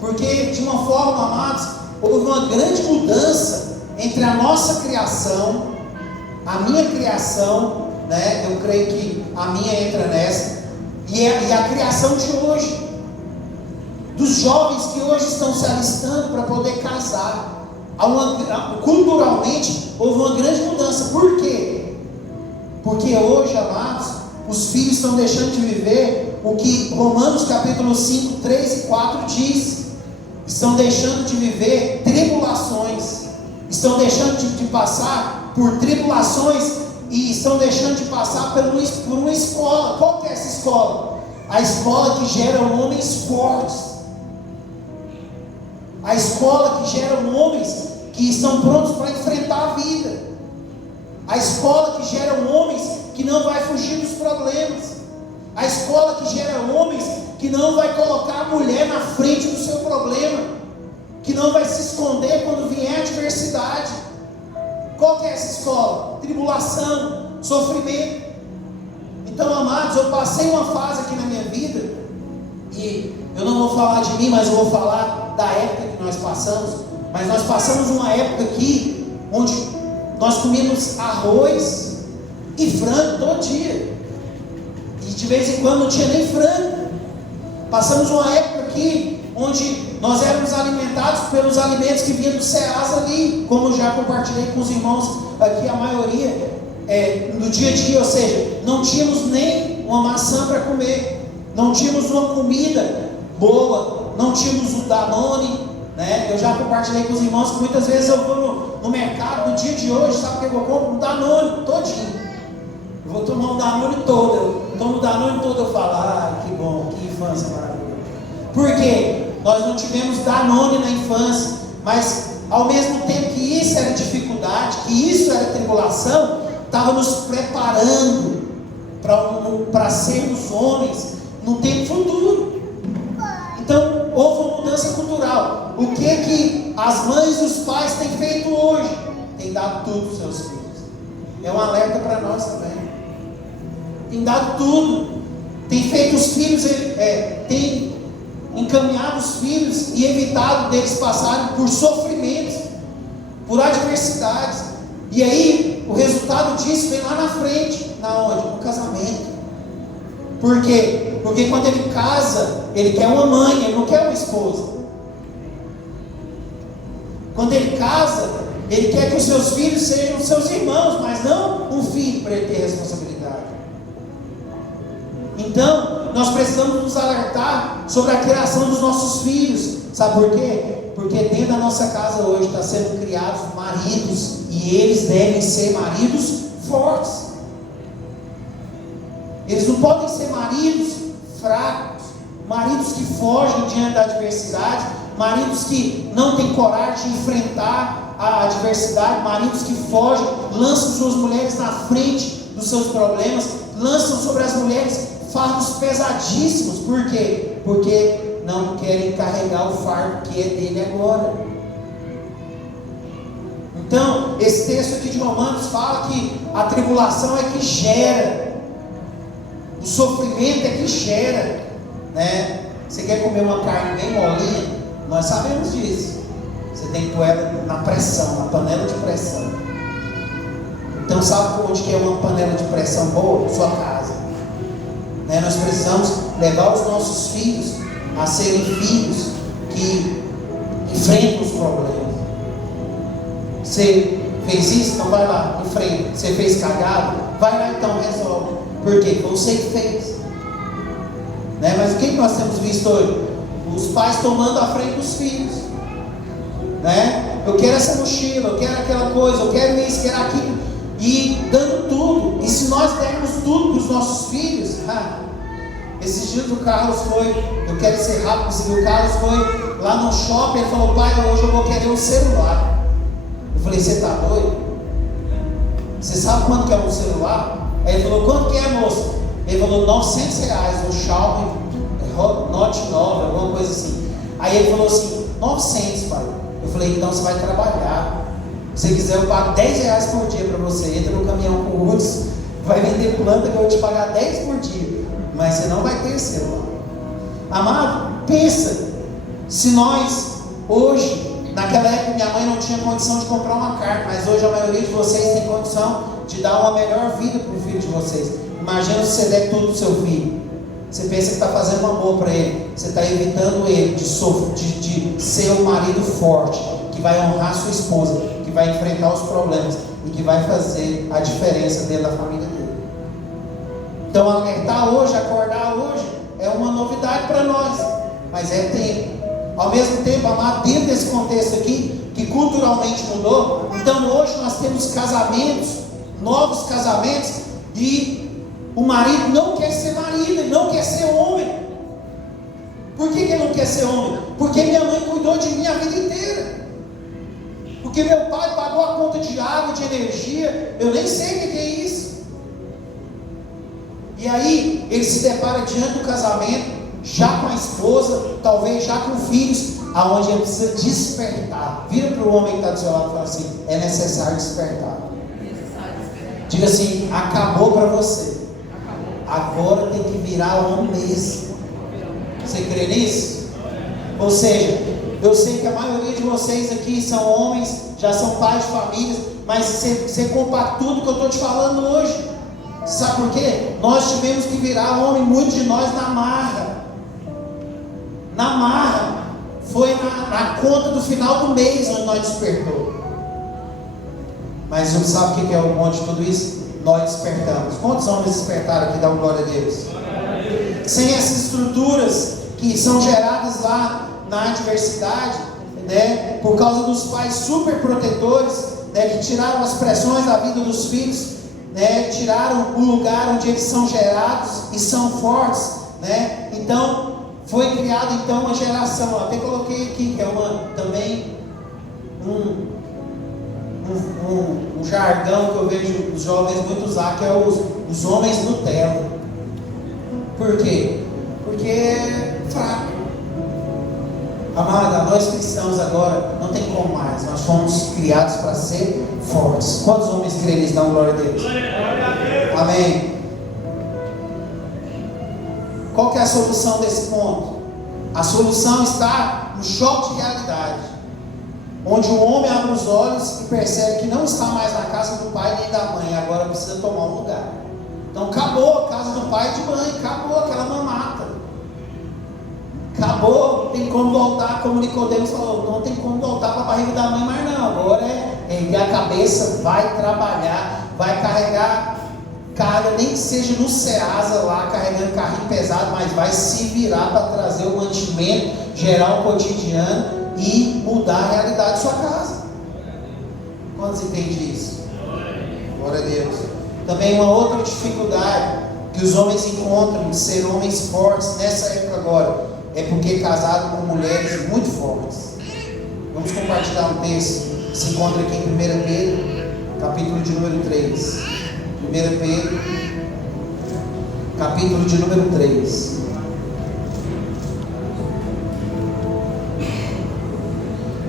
Porque, de uma forma, amados, houve uma grande mudança entre a nossa criação, a minha criação, né? Eu creio que a minha entra nessa, e a criação de hoje, dos jovens que hoje estão se alistando para poder casar. Culturalmente houve uma grande mudança. Por quê? Porque hoje, amados, os filhos estão deixando de viver o que Romanos capítulo 5, 3 e 4 diz. Estão deixando de viver tribulações, estão deixando de passar por tribulações, e estão deixando de passar por uma escola. Qual que é essa escola? A escola que gera homens fortes, a escola que gera homens que estão prontos para enfrentar a vida, a escola que gera homens que não vai fugir dos problemas, a escola que gera homens que não vai colocar a mulher na frente do seu problema, que não vai se esconder quando vier a adversidade. Qual que é essa escola? Tribulação, sofrimento. Então, amados, eu passei uma fase aqui na minha vida, e eu não vou falar de mim, mas eu vou falar da época que nós passamos. Mas nós passamos uma época aqui onde nós comíamos arroz e frango todo dia, e de vez em quando não tinha nem frango. Passamos uma época aqui onde nós éramos alimentados pelos alimentos que vinham do Ceasa ali, como eu já compartilhei com os irmãos aqui, a maioria no dia a dia. Ou seja, não tínhamos nem uma maçã para comer, não tínhamos uma comida boa, não tínhamos o Danone, né? Eu já compartilhei com os irmãos que muitas vezes eu vou no mercado no dia de hoje, sabe o que eu compro? Um Danone todinho. Eu vou tomar um Danone todo, eu tomo o Danone todo, eu falo, que bom, que infância maravilhosa. Por quê? Nós não tivemos Danone na infância, mas ao mesmo tempo que isso era dificuldade, que isso era tribulação, estava nos preparando para sermos homens no tempo futuro. Então houve uma mudança cultural. O que as mães e os pais têm feito hoje? Tem dado tudo para os seus filhos. É um alerta para nós também. Tem dado tudo. Tem feito os filhos, tem encaminhado os filhos e evitado deles passarem por sofrimentos, por adversidades. E aí o resultado disso vem lá na frente. Na onde? No casamento. Por quê? Porque quando ele casa, ele quer uma mãe, ele não quer uma esposa. Quando ele casa, ele quer que os seus filhos sejam seus irmãos, mas não um filho para ele ter responsabilidade. Então, nós precisamos nos alertar sobre a criação dos nossos filhos. Sabe por quê? Porque dentro da nossa casa hoje está sendo criados maridos, e eles devem ser maridos fortes. Eles não podem ser maridos fracos, maridos que fogem diante da adversidade, maridos que não têm coragem de enfrentar a adversidade, maridos que fogem, lançam suas mulheres na frente dos seus problemas, lançam sobre as mulheres fardos pesadíssimos. Por quê? Porque não querem carregar o fardo que é dele agora. Então, esse texto aqui de Romanos fala que a tribulação é que gera, o sofrimento é que gera, né? Você quer comer uma carne bem molinha? Nós sabemos disso. Você tem que pôr ela na pressão, na panela de pressão. Então, sabe onde que é uma panela de pressão boa? Sua casa. Né? Nós precisamos levar os nossos filhos a serem filhos que enfrentam os problemas. Você fez isso? Então vai lá, enfrenta. Você fez cagado? Vai lá então, resolve. Por quê? Foi você que fez. Né? Mas o que nós temos visto hoje? Os pais tomando a frente dos filhos. Né? Eu quero essa mochila, eu quero aquela coisa, eu quero isso, quero aquilo. E dando tudo tudo. E se nós dermos tudo para os nossos filhos, esses dias o Carlos foi, eu quero ser rápido, o Carlos foi lá no shopping, ele falou: pai, hoje eu vou querer um celular. Eu falei: você está doido? Você sabe quanto que é um celular? Aí ele falou: quanto que é, moço? Ele falou: R$900, um Xiaomi Note 9, alguma coisa assim. Aí ele falou assim: 900, pai. Eu falei: então você vai trabalhar. Se você quiser, eu pago R$10 por dia para você. Entra no caminhão com o Hudson, vai vender planta que eu vou te pagar 10 por dia. Mas você não vai ter celular. Amado, pensa, se nós hoje, naquela época minha mãe não tinha condição de comprar uma carta, mas hoje a maioria de vocês tem condição de dar uma melhor vida para o filho de vocês. Imagina se você der tudo para o seu filho. Você pensa que está fazendo um amor para ele, você está evitando ele de ser um marido forte, que vai honrar sua esposa, que vai enfrentar os problemas e que vai fazer a diferença dentro da família dele. Então alertar hoje, acordar hoje, é uma novidade para nós, mas é tempo. Ao mesmo tempo, amado, dentro desse contexto aqui, que culturalmente mudou, então hoje nós temos casamentos, novos casamentos, e o marido não quer ser marido, ele não quer ser homem. Por que ele não quer ser homem? Porque minha mãe cuidou de mim a vida inteira. Porque meu pai pagou a conta de água, de energia, eu nem sei o que é isso. E aí, ele se depara diante do casamento, já com a esposa, talvez já com filhos, aonde ele precisa despertar. Vira para o homem que está do seu lado e fala assim: é necessário despertar. Diga assim: acabou para você. Agora tem que virar homem mesmo. Você crê nisso? Ou seja, eu sei que a maioria de vocês aqui são homens, já são pais de famílias, mas você compacta tudo que eu estou te falando hoje. Sabe por quê? Nós tivemos que virar homem, muitos de nós na marra. Na marra. Foi na conta do final do mês onde nós despertou. Mas você sabe o que é o bom de tudo isso? Nós despertamos. Quantos homens despertaram aqui? Dá uma glória a Deus. Sem essas estruturas que são geradas lá na adversidade, né? Por causa dos pais super protetores, né? Que tiraram as pressões da vida dos filhos, né? Tiraram o lugar onde eles são gerados e são fortes, né? Então foi criada então uma geração. Até coloquei aqui que é também um jargão que eu vejo os jovens muito usar, que é os homens Nutella. Por quê? Porque é fraco. Amada, nós cristãos agora não tem como mais. Nós fomos criados para ser fortes. Quantos homens creem nisso? Dão glória a Deus. Amém. Qual que é a solução desse ponto? A solução está no choque de realidade, onde o homem abre os olhos e percebe que não está mais na casa do pai nem da mãe, agora precisa tomar um lugar. Então acabou a casa do pai e de mãe, acabou aquela mamata, acabou, tem como voltar, como Nicodemos falou, não tem como voltar para a barriga da mãe mais não, agora é erguer a cabeça, vai trabalhar, vai carregar carga, nem que seja no Ceasa lá, carregando carrinho pesado, mas vai se virar para trazer o mantimento, gerar o cotidiano e mudar a realidade de sua casa. Quantos entendem isso? Glória a Deus. Também uma outra dificuldade que os homens encontram de ser homens fortes nessa época agora é porque casaram com mulheres muito fortes. Vamos compartilhar um texto que se encontra aqui em 1 Pedro, capítulo de número 3. 1 Pedro, capítulo de número 3.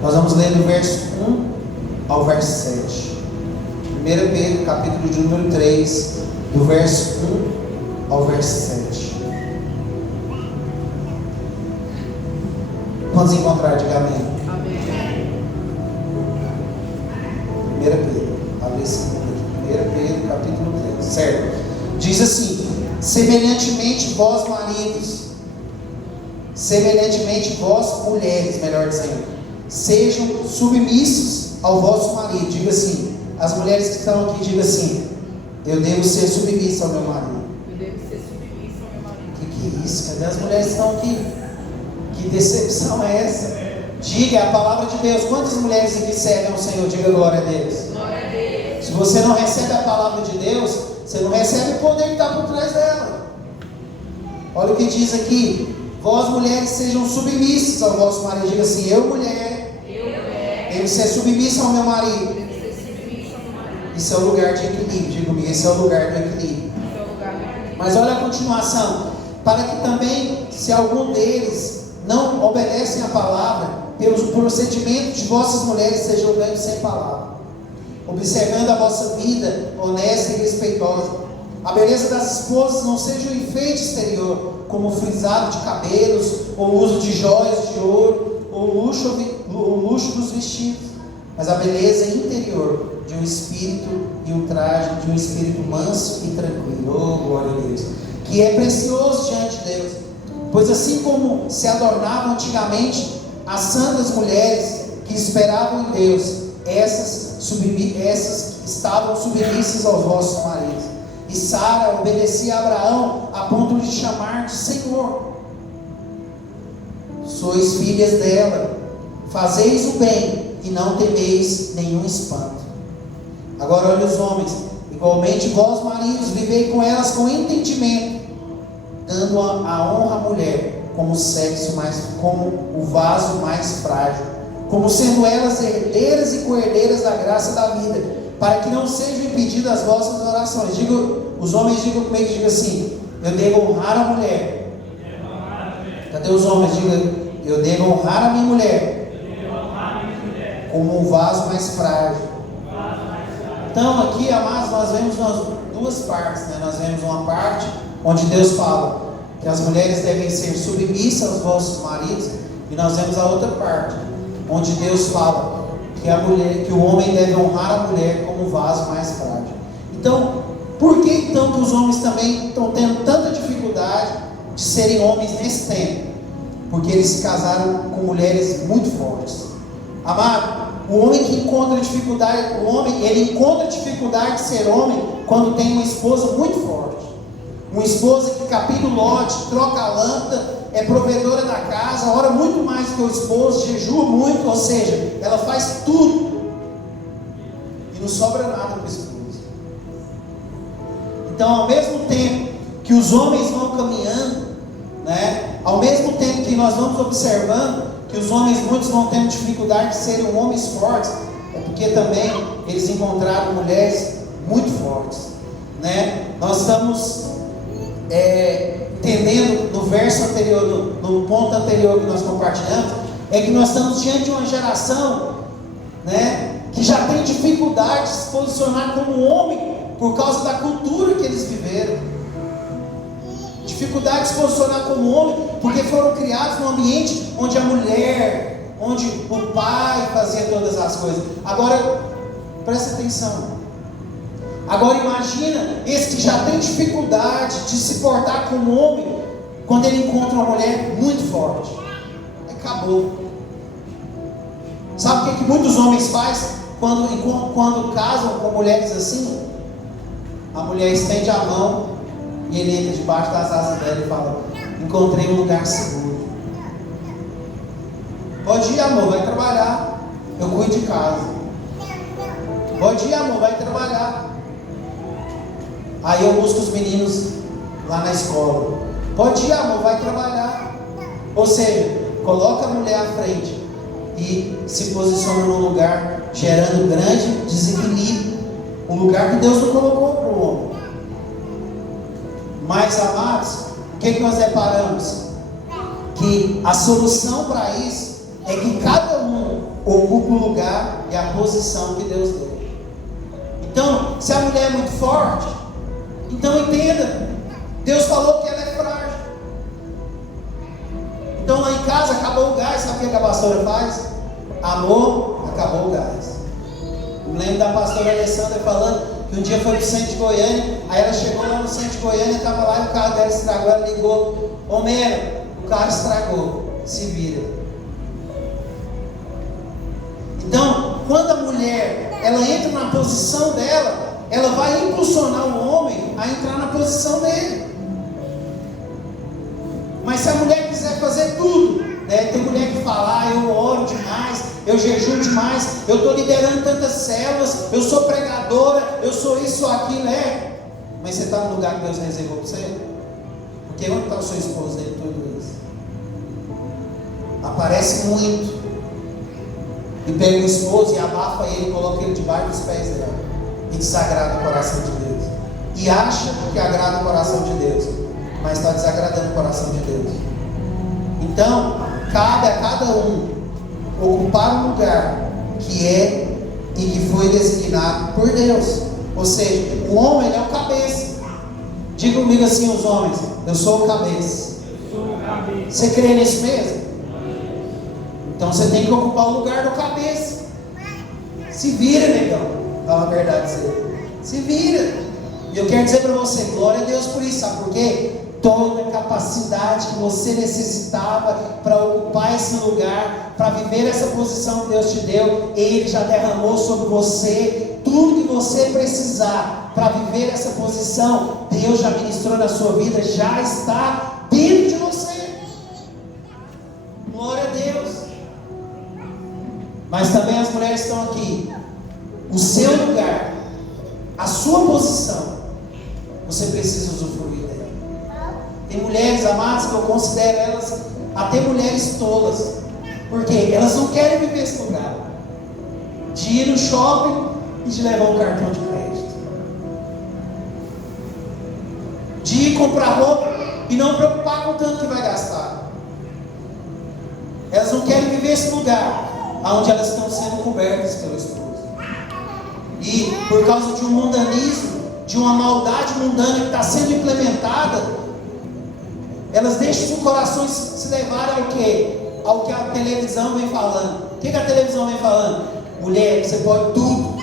Nós vamos ler do verso 1 ao verso 7. 1 Pedro, capítulo de número 3, do verso 1 ao verso 7. Quantos encontrar, diga amém. Amém. 1 Pedro, abre esse livro aqui. 1 Pedro, capítulo 3, certo? Diz assim: semelhantemente vós mulheres, melhor dizendo, sejam submissos ao vosso marido. Diga assim, as mulheres que estão aqui, diga assim: eu devo ser submissa ao meu marido. Eu devo ser submissa ao meu marido. Que é isso? Cadê as mulheres que estão aqui? Que decepção é essa? Diga a palavra de Deus. Quantas mulheres aqui servem ao Senhor? Diga glória a Deus. Glória a Deus. Se você não recebe a palavra de Deus, você não recebe o poder que está por trás dela. Olha o que diz aqui: vós mulheres sejam submissas ao vosso marido. Diga assim: eu mulher, devo ser submissa ao meu marido. Isso é o lugar de equilíbrio. Diga comigo, esse é o lugar do equilíbrio. Mas olha a continuação: para que também, se algum deles não obedecem à palavra, pelos procedimentos de vossas mulheres sejam ganhos sem palavra, observando a vossa vida honesta e respeitosa. A beleza das esposas não seja o enfeite exterior, como o frisado de cabelos, ou o uso de joias de ouro, ou o luxo dos vestidos, mas a beleza interior de um espírito e um traje de um espírito manso e tranquilo. Oh, glória a Deus! Que é precioso diante de Deus. Pois assim como se adornavam antigamente as santas mulheres que esperavam em Deus, essas estavam submissas aos vossos maridos. E Sara obedecia a Abraão a ponto de chamar de Senhor. Sois filhas dela, fazeis o bem e não temeis nenhum espanto. Agora olha os homens: igualmente vós maridos, vivei com elas com entendimento, dando a honra à mulher como o vaso mais frágil, como sendo elas herdeiras e co-herdeiras da graça da vida, para que não sejam impedidas as vossas orações. Os homens digam comigo, diga assim: eu devo honrar a mulher. Cadê os homens? Diga: eu devo honrar a minha mulher como um vaso mais frágil. Então aqui, amados, nós vemos duas partes, né? Nós vemos uma parte onde Deus fala que as mulheres devem ser submissas aos vossos maridos, e nós vemos a outra parte onde Deus fala que o homem deve honrar a mulher como um vaso mais frágil. Então, por que então que os homens também estão tendo tanta dificuldade de serem homens nesse tempo? Porque eles se casaram com mulheres muito fortes. Amado, o homem que encontra dificuldade, ele encontra dificuldade de ser homem quando tem uma esposa muito forte. Uma esposa que capina o lote, troca a lâmpada, é provedora da casa, ora muito mais que o esposo, jejua muito, ou seja, ela faz tudo e não sobra nada para o esposo. Então, ao mesmo tempo que os homens vão caminhando, né, ao mesmo tempo que nós vamos observando que os homens, muitos vão tendo dificuldade de serem homens fortes, é porque também eles encontraram mulheres muito fortes, né? Nós estamos entendendo no verso anterior, no ponto anterior que nós compartilhamos, é que nós estamos diante de uma geração, né, que já tem dificuldade de se posicionar como homem por causa da cultura que eles viveram. Dificuldade de se posicionar como homem porque foram criados num ambiente onde a mulher, onde o pai fazia todas as coisas. Agora, presta atenção. Agora imagina esse que já tem dificuldade de se portar como homem, quando ele encontra uma mulher muito forte. Acabou. Sabe o que muitos homens fazem quando casam com mulheres assim? A mulher estende a mão e ele entra debaixo das asas dela e fala: encontrei um lugar seguro. Pode ir, amor, vai trabalhar, eu cuido de casa. Pode ir, amor, vai trabalhar. Aí eu busco os meninos lá na escola. Pode ir, amor, vai trabalhar. Ou seja, coloca a mulher à frente e se posiciona num lugar gerando grande desequilíbrio, um lugar que Deus não colocou para o homem. Mas, amados, o que nós deparamos? Que a solução para isso é que cada um ocupa o lugar e a posição que Deus deu. Então, se a mulher é muito forte, então entenda, Deus falou que ela é frágil. Então lá em casa acabou o gás, sabe o que a pastora faz? Amor, acabou o gás. Eu lembro da pastora Alessandra falando que um dia foi no centro de Goiânia, aí ela chegou lá no centro de Goiânia, estava lá e o carro dela estragou, ela ligou: Homero, o carro estragou, se vira. Então, quando a mulher, ela entra na posição dela, ela vai impulsionar o homem a entrar na posição dele. Mas se a mulher quiser fazer tudo, né? Tem mulher que fala: eu oro demais, eu jejuo demais, eu estou liderando tantas células, eu sou pregadora, eu sou isso ou aquilo, Mas você está no lugar que Deus reservou para você? Porque onde está o seu esposo dentro de tudo isso? Aparece muito. E pega o esposo e abafa ele, coloca ele debaixo dos pés dela. E desagrada o coração de Deus. E acha que agrada o coração de Deus, mas está desagradando o coração de Deus. Então, cabe a cada um ocupar um lugar que é e que foi designado por Deus. Ou seja, o homem é o cabeça. Diga comigo assim, os homens: eu sou o cabeça. Você crê nisso mesmo? Então você tem que ocupar o lugar do cabeça. Se vira, negão. Fala a verdade pra você. Se vira. E eu quero dizer para você, glória a Deus por isso. Sabe por quê? Toda a capacidade que você necessitava para ocupar esse lugar, para viver essa posição que Deus te deu, Ele já derramou sobre você. Tudo que você precisar para viver essa posição, Deus já ministrou na sua vida, já está dentro de você. Glória a Deus. Mas também as mulheres estão aqui. O seu lugar, a sua posição, você precisa usufruir dela. Tem mulheres amadas que eu considero elas até mulheres tolas, porque elas não querem viver esse lugar de ir no shopping e de levar um cartão de crédito, de ir comprar roupa e não preocupar com o tanto que vai gastar. Elas não querem viver esse lugar onde elas estão sendo cobertas pelo esposo. E por causa de um mundanismo, de uma maldade mundana que está sendo implementada, elas deixam seus corações se levarem ao quê? Ao que a televisão vem falando. O que a televisão vem falando? Mulher, você pode tudo.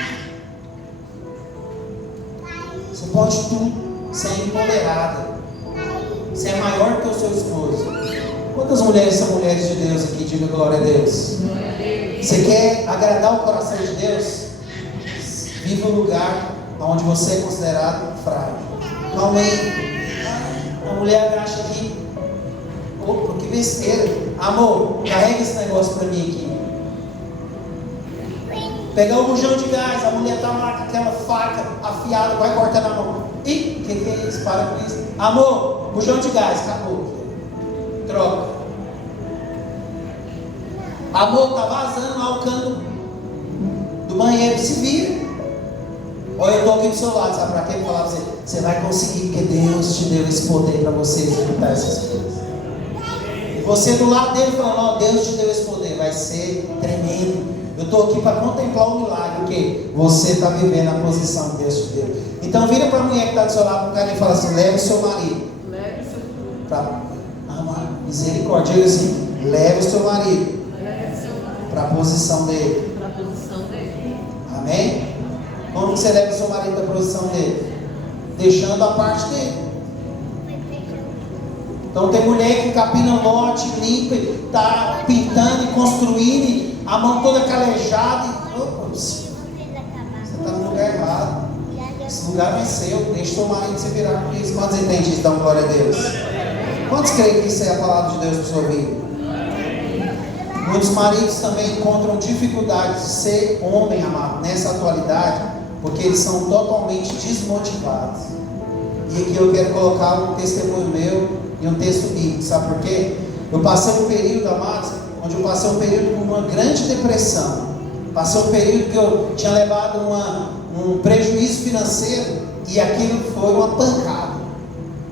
Você pode tudo. Você é empoderada. Você é maior que o seu esposo. Quantas mulheres são mulheres de Deus aqui? Diga glória a Deus. Você quer agradar o coração de Deus? Viva um lugar onde você é considerado frágil. Calma aí. A mulher acha que, opa, que besteira. Amor, carrega esse negócio para mim aqui. Pegar o bujão de gás, a mulher está lá com aquela faca afiada, vai cortar na mão. Ih, o que é isso? Para com isso. Amor, bujão de gás, acabou. Troca. Amor, está vazando lá o cano do banheiro, se vira. Olha, eu estou aqui do seu lado, sabe para quê? Vou falar para você: você vai conseguir, porque Deus te deu esse poder para você executar essas coisas. E você do lado dele falando: ó, Deus te deu esse poder, vai ser tremendo. Eu estou aqui para contemplar o milagre, porque você está vivendo a posição que Deus te deu. Então vira para a mulher que está do seu lado, para o cara, e fala assim: leve o seu marido. Leve o seu marido. Para amar, misericórdia. Diga assim: leve o seu marido. Leve o seu marido. Para a posição dele. Para a posição dele. Amém? Como você leva o seu marido da posição dele? Deixando a parte dele. Então tem mulher que capina lote, limpa, está pintando e construindo, a mão toda calejada. Opa, você está no lugar errado. Esse lugar não é seu. Deixa o seu marido se virar com isso. Quantos entendem isso? Dão glória a Deus. Quantos creem que isso é a palavra de Deus para sua vida? Muitos maridos também encontram dificuldade de ser homem, amado, nessa atualidade, porque eles são totalmente desmotivados. E aqui eu quero colocar um testemunho meu e um texto bíblico. Sabe por quê? Eu passei um período, amados, onde eu passei um período com uma grande depressão. Passei um período que eu tinha levado um prejuízo financeiro, e aquilo foi uma pancada.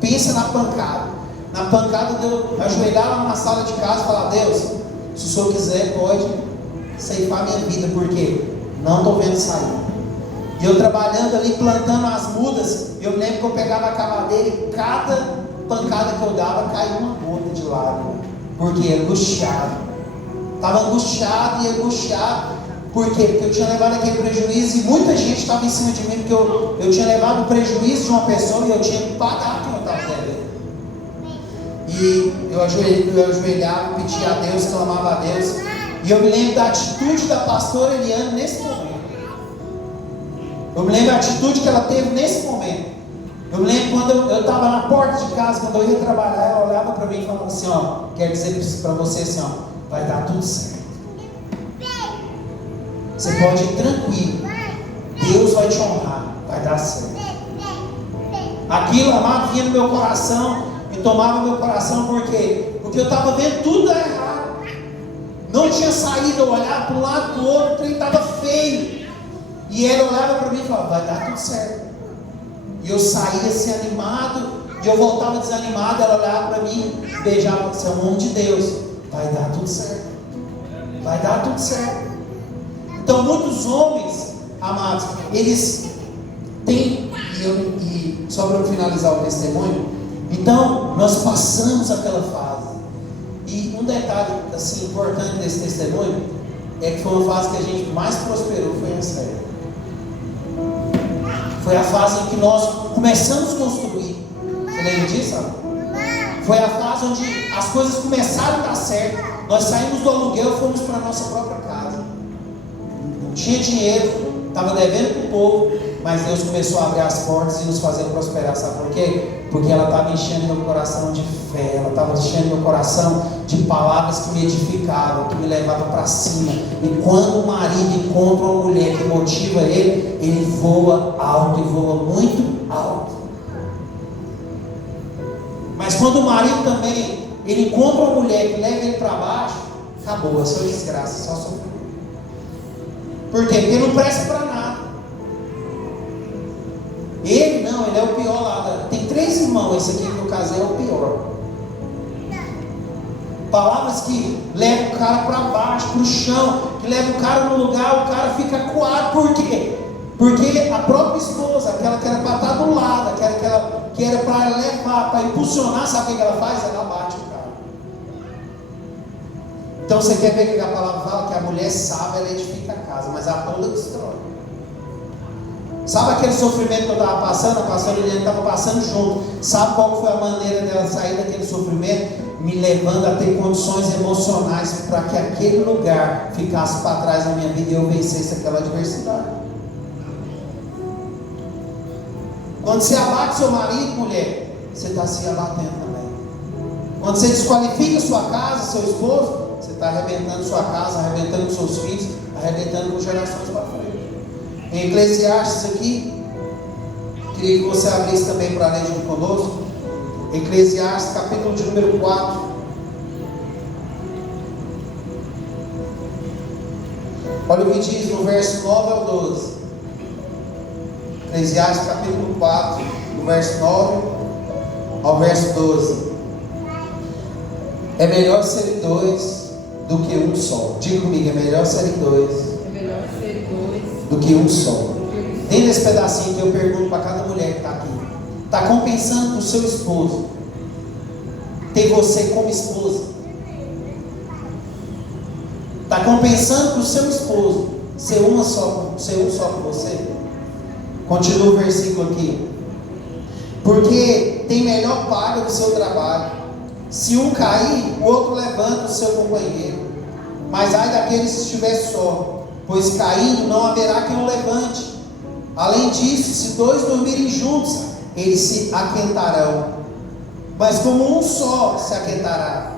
Pensa na pancada. Na pancada de eu ajoelhar lá na sala de casa e falar: Deus, se o Senhor quiser, pode ceifar minha vida, porque não estou vendo sair. E eu trabalhando ali, plantando as mudas, eu lembro que eu pegava a cavadeira e cada pancada que eu dava, caía uma gota de lágrima, porque angustiado. Estava angustiado e angustiado. Por quê? Porque eu tinha levado aquele prejuízo, e muita gente estava em cima de mim, porque eu tinha levado o prejuízo de uma pessoa e eu tinha que pagar quem eu estava devendo. E eu ajoelhava, pedia a Deus, clamava a Deus. E eu me lembro da atitude da pastora Eliane nesse momento. Eu me lembro da atitude que ela teve nesse momento. Eu me lembro quando eu estava na porta de casa, quando eu ia trabalhar, ela olhava para mim e falava assim: ó, quero dizer para você assim, ó, vai dar tudo certo. Você pode ir tranquilo. Deus vai te honrar, vai dar certo. Aquilo, amado, vinha no meu coração e tomava meu coração, por quê? Porque eu estava vendo tudo dar errado. Não tinha saído, eu olhava para um lado, para o outro, o trem estava feio. E ele olhava para mim e falava, vai dar tudo certo. E eu saía assim animado, e eu voltava desanimado, ela olhava para mim, beijava, você é um homem de Deus, vai dar tudo certo. Vai dar tudo certo. Então muitos homens, amados, eles têm, e só para eu finalizar o testemunho, então nós passamos aquela fase. E um detalhe assim, importante desse testemunho é que foi uma fase que a gente mais prosperou, foi essa época. Foi a fase em que nós começamos a construir. Você lembra disso? Foi a fase onde as coisas começaram a dar certo. Nós saímos do aluguel e fomos para a nossa própria casa. Não tinha dinheiro, estava devendo para o povo, mas Deus começou a abrir as portas e nos fazer prosperar. Sabe por quê? Porque ela estava enchendo meu coração de fé, ela estava enchendo meu coração de palavras que me edificavam, que me levavam para cima. E quando o marido encontra uma mulher que motiva ele voa alto e voa muito alto. Mas quando o marido também, ele encontra uma mulher que leva ele para baixo, acabou, é só desgraça, só sofrimento. Por quê? Porque ele não presta para nada. Ele não, ele é o pior lá. Tem 3 irmãos, esse aqui que eu casei é o pior. Palavras que levam o cara para baixo, para o chão, que levam o cara no lugar, o cara fica acuado. Por quê? Porque a própria esposa, aquela que era para estar do lado, aquela que era para levar, para impulsionar, sabe o que ela faz? Ela bate o cara. Então você quer ver que a palavra fala que a mulher sábia, ela edifica a casa, mas a tola destrói. Sabe aquele sofrimento que eu estava passando? A pastora Eliane estava passando junto. Sabe qual foi a maneira dela sair daquele sofrimento? Me levando a ter condições emocionais para que aquele lugar ficasse para trás na minha vida e eu vencesse aquela adversidade. Quando você abate seu marido, mulher, você está se abatendo também. Quando você desqualifica sua casa, seu esposo, você está arrebentando sua casa, arrebentando seus filhos, arrebentando com gerações para frente. Em Eclesiastes aqui, queria que você abrisse também para ler junto conosco. Eclesiastes, capítulo de número 4. Olha o que diz no verso 9 ao 12. Eclesiastes, capítulo 4, do verso 9 ao verso 12. É melhor serem 2 do que um só. Diga comigo, é melhor serem 2 do que um só. Dentro desse pedacinho que eu pergunto para cada mulher que está aqui: está compensando para o seu esposo ter você como esposa? Está compensando para o seu esposo ser um só com você? Continua o versículo aqui. Porque tem melhor paga do seu trabalho. Se um cair, o outro levanta o seu companheiro. Mas ai daquele que estiver só, pois caindo não haverá quem o levante. Além disso, se 2 dormirem juntos, eles se aquentarão. Mas como um só se aquentará.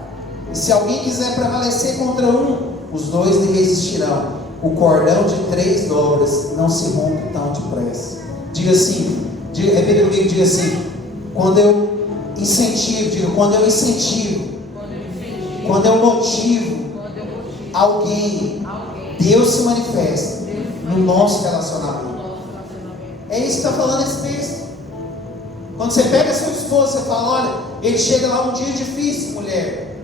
E se alguém quiser prevalecer contra um, os 2 lhe resistirão. O cordão de 3 dobras não se rompe tão depressa. Diga assim, repita comigo, diga assim: quando eu incentivo, quando eu motivo alguém, Deus se manifesta no nosso relacionamento. É isso que está falando esse texto. Quando você pega seu esposo, você fala: olha, ele chega lá num dia difícil, mulher.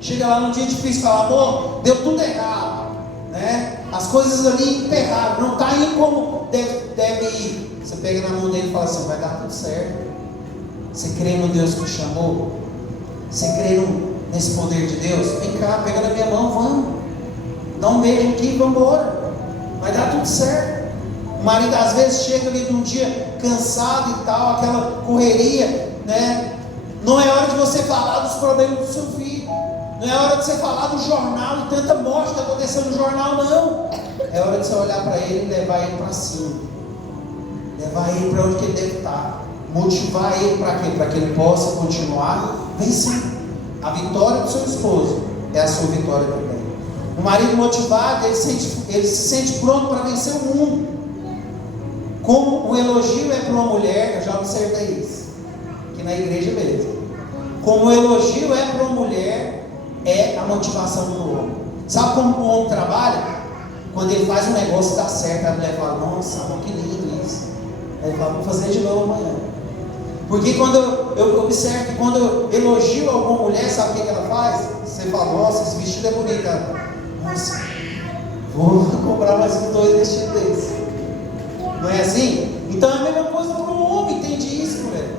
Chega lá num dia difícil e fala: amor, deu tudo errado, né? As coisas ali emperraram, não está indo como deve ir. Você pega na mão dele e fala assim: vai dar tudo certo. Você crê no Deus que te chamou? Você crê nesse poder de Deus? Vem cá, pega na minha mão, vamos. Dá um beijo aqui e vamos embora. Vai dar tudo certo. O marido às vezes chega ali de um dia cansado e tal, aquela correria, né? Não é hora de você falar dos problemas do seu filho. Não é hora de você falar do jornal e tanta morte que aconteceu no jornal, não. É hora de você olhar para ele e levar ele para cima. Levar ele para onde que ele deve estar. Motivar ele para quê? Para que ele possa continuar vencendo. A vitória do seu esposo é a sua vitória também. O marido motivado, ele se sente pronto para vencer o mundo. Como um elogio é para uma mulher, eu já observei isso, aqui na igreja mesmo. Como um elogio é para uma mulher, é a motivação do homem. Sabe como o homem trabalha? Quando ele faz um negócio e dá certo, a mulher fala, nossa, amor, que lindo isso. Aí ele fala, vou fazer de novo amanhã. Porque quando eu observo que quando eu elogio alguma mulher, sabe o que ela faz? Você fala, nossa, esse vestido é bonito. Ela, nossa, vou comprar mais uns 2 vestidos desses. Não é assim? Então é a mesma coisa para o homem, entende isso, mulher?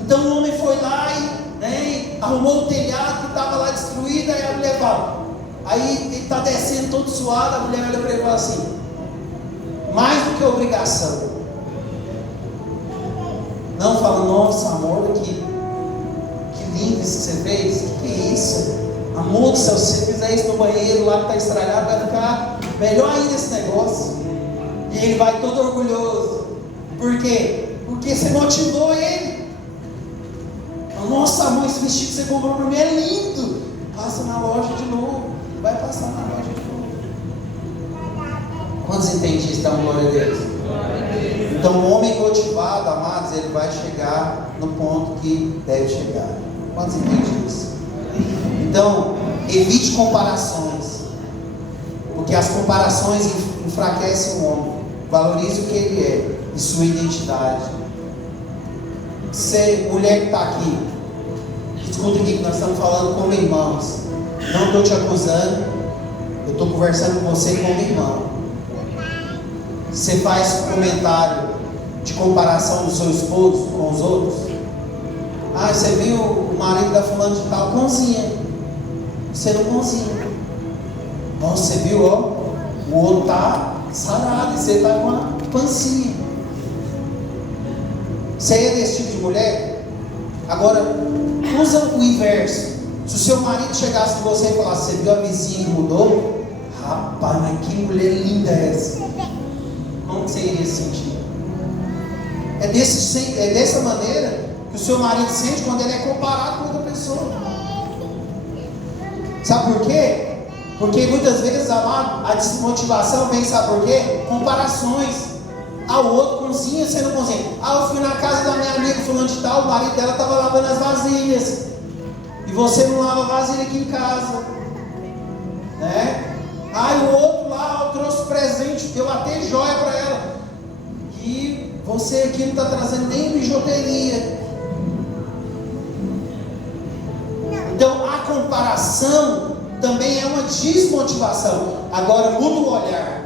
Então o homem foi lá e arrumou o telhado que estava lá destruído, aí a mulher fala, aí ele está descendo todo suado, a mulher olha para ele e fala assim, mais do que obrigação. Não fala, nossa amor, que lindo isso que você fez, que é isso? Amor do céu, se você fizer isso no banheiro lá que está estragado, vai ficar melhor ainda esse negócio. E ele vai todo orgulhoso. Por quê? Porque você motivou ele. Nossa amor, esse vestido que você comprou para mim é lindo. Passa na loja de novo. Vai passar na loja de novo. Quantos entendem isso? Então, glória a Deus. Então, o homem motivado, amados, ele vai chegar no ponto que deve chegar. Quantos entendem isso? Então, evite comparações. Porque as comparações enfraquecem o homem. Valorize o que ele é e sua identidade. Você, mulher que está aqui, escuta aqui que nós estamos falando como irmãos. Não estou te acusando, eu estou conversando com você como irmão. Você faz comentário de comparação do seu esposo com os outros? Ah, você viu o marido da fulana de tal, cozinha. Você não cozinha. Nossa, você viu, ó, o outro está sarado e você está com uma pancinha. Você é desse tipo de mulher? Agora, usa o inverso. Se o seu marido chegasse com você e falasse, você viu a vizinha que mudou? Rapaz, mas que mulher linda é essa? Como você iria se sentir? É dessa maneira que o seu marido sente quando ele é comparado com outra pessoa. Sabe por quê? Porque muitas vezes, amado, a desmotivação vem, sabe por quê? Comparações. Ah, o outro cozinha, você não cozinha. Ah, eu fui na casa da minha amiga fulano de tal, o marido dela estava lavando as vasilhas. E você não lava vasilha aqui em casa. Né? Ah, e o outro lá trouxe presente, deu até joia para ela. E você aqui não está trazendo nem bijuteria. Então, a comparação também é uma desmotivação. Agora muda o olhar.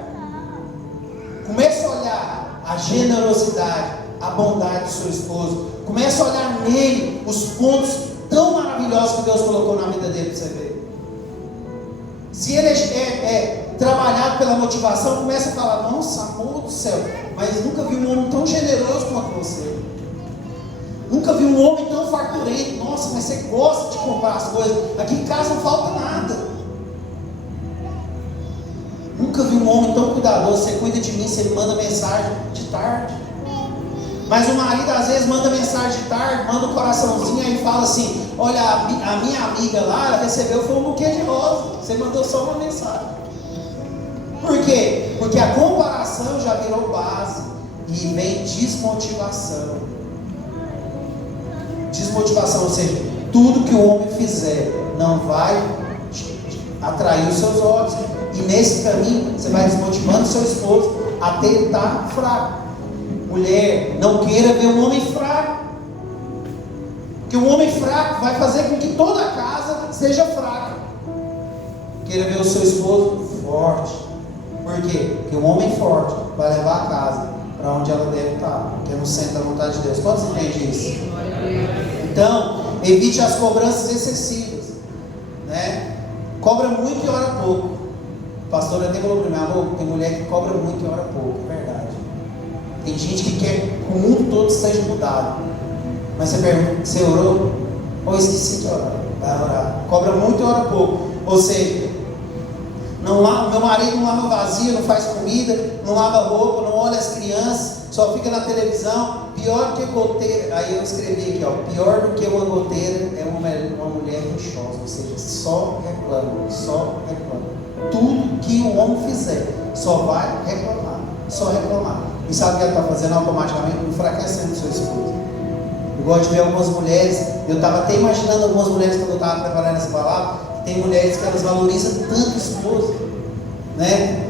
Comece a olhar a generosidade, a bondade do seu esposo. Comece a olhar nele os pontos tão maravilhosos que Deus colocou na vida dele para você ver. Se ele é trabalhado pela motivação, comece a falar, nossa, amor do céu, mas nunca vi um homem tão generoso quanto você. Nunca vi um homem tão farturento. Nossa, mas você gosta de comprar as coisas. Aqui em casa não falta nada. Nunca vi um homem tão cuidadoso. Você cuida de mim, você me manda mensagem de tarde. Mas o marido às vezes manda mensagem de tarde, manda um coraçãozinho aí e fala assim, olha, a minha amiga lá, ela recebeu foi um buquê de rosa. Você mandou só uma mensagem. Por quê? Porque a comparação já virou base. E vem desmotivação. Desmotivação, ou seja, tudo que o homem fizer não vai atrair os seus olhos. E nesse caminho, você vai desmotivando o seu esposo até ele estar fraco. Mulher, não queira ver um homem fraco. Porque o homem fraco vai fazer com que toda a casa seja fraca. Queira ver o seu esposo forte. Por quê? Porque um homem forte vai levar a casa para onde ela deve estar, que é no centro da vontade de Deus. Quantos entendem isso? Então, evite as cobranças excessivas, né? Cobra muito e ora pouco. O pastor até falou para mim, amor, tem mulher que cobra muito e ora pouco, é verdade. Tem gente que quer que o mundo todo seja mudado. Mas você pergunta, você orou? Ou esqueci de orar? Vai orar. Cobra muito e ora pouco. Ou seja, meu marido não lava vasilha, não faz comida, não lava roupa, não olha as crianças, só fica na televisão. Pior que goteira, aí eu escrevi aqui, ó, pior do que uma goteira é uma mulher rixosa, ou seja, só reclama, só reclama. Tudo que o homem fizer, só vai reclamar, só reclamar. E sabe o que ela está fazendo automaticamente? Enfraquecendo sua esposa. Eu gosto de ver algumas mulheres, eu estava até imaginando algumas mulheres quando eu estava preparando essa palavra, que tem mulheres que elas valorizam tanto a esposa, né?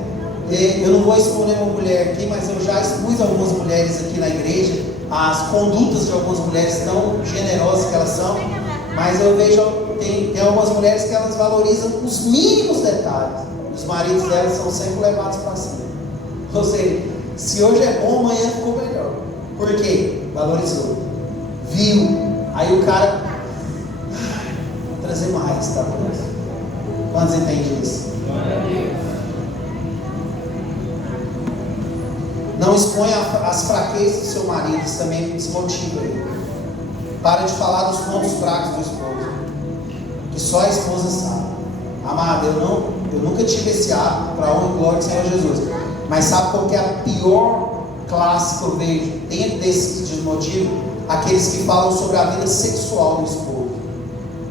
Eu não vou expor nenhuma mulher aqui, mas eu já expus algumas mulheres aqui na igreja, as condutas de algumas mulheres tão generosas que elas são, mas eu vejo, tem algumas mulheres que elas valorizam os mínimos detalhes, os maridos delas são sempre levados para cima. Ou seja, se hoje é bom, amanhã ficou melhor. Por quê? Valorizou. Viu? Aí o cara, vou trazer mais, tá bom? Quantos entendem isso? Não exponha as fraquezas do seu marido, isso também desmotiva ele. Para de falar dos pontos fracos do esposo, que só a esposa sabe. Amado, eu nunca tive esse hábito, para a honra e glória do Senhor Jesus. Mas sabe qual que é a pior classe que eu vejo dentro desse desmotivo? Aqueles que falam sobre a vida sexual do esposo.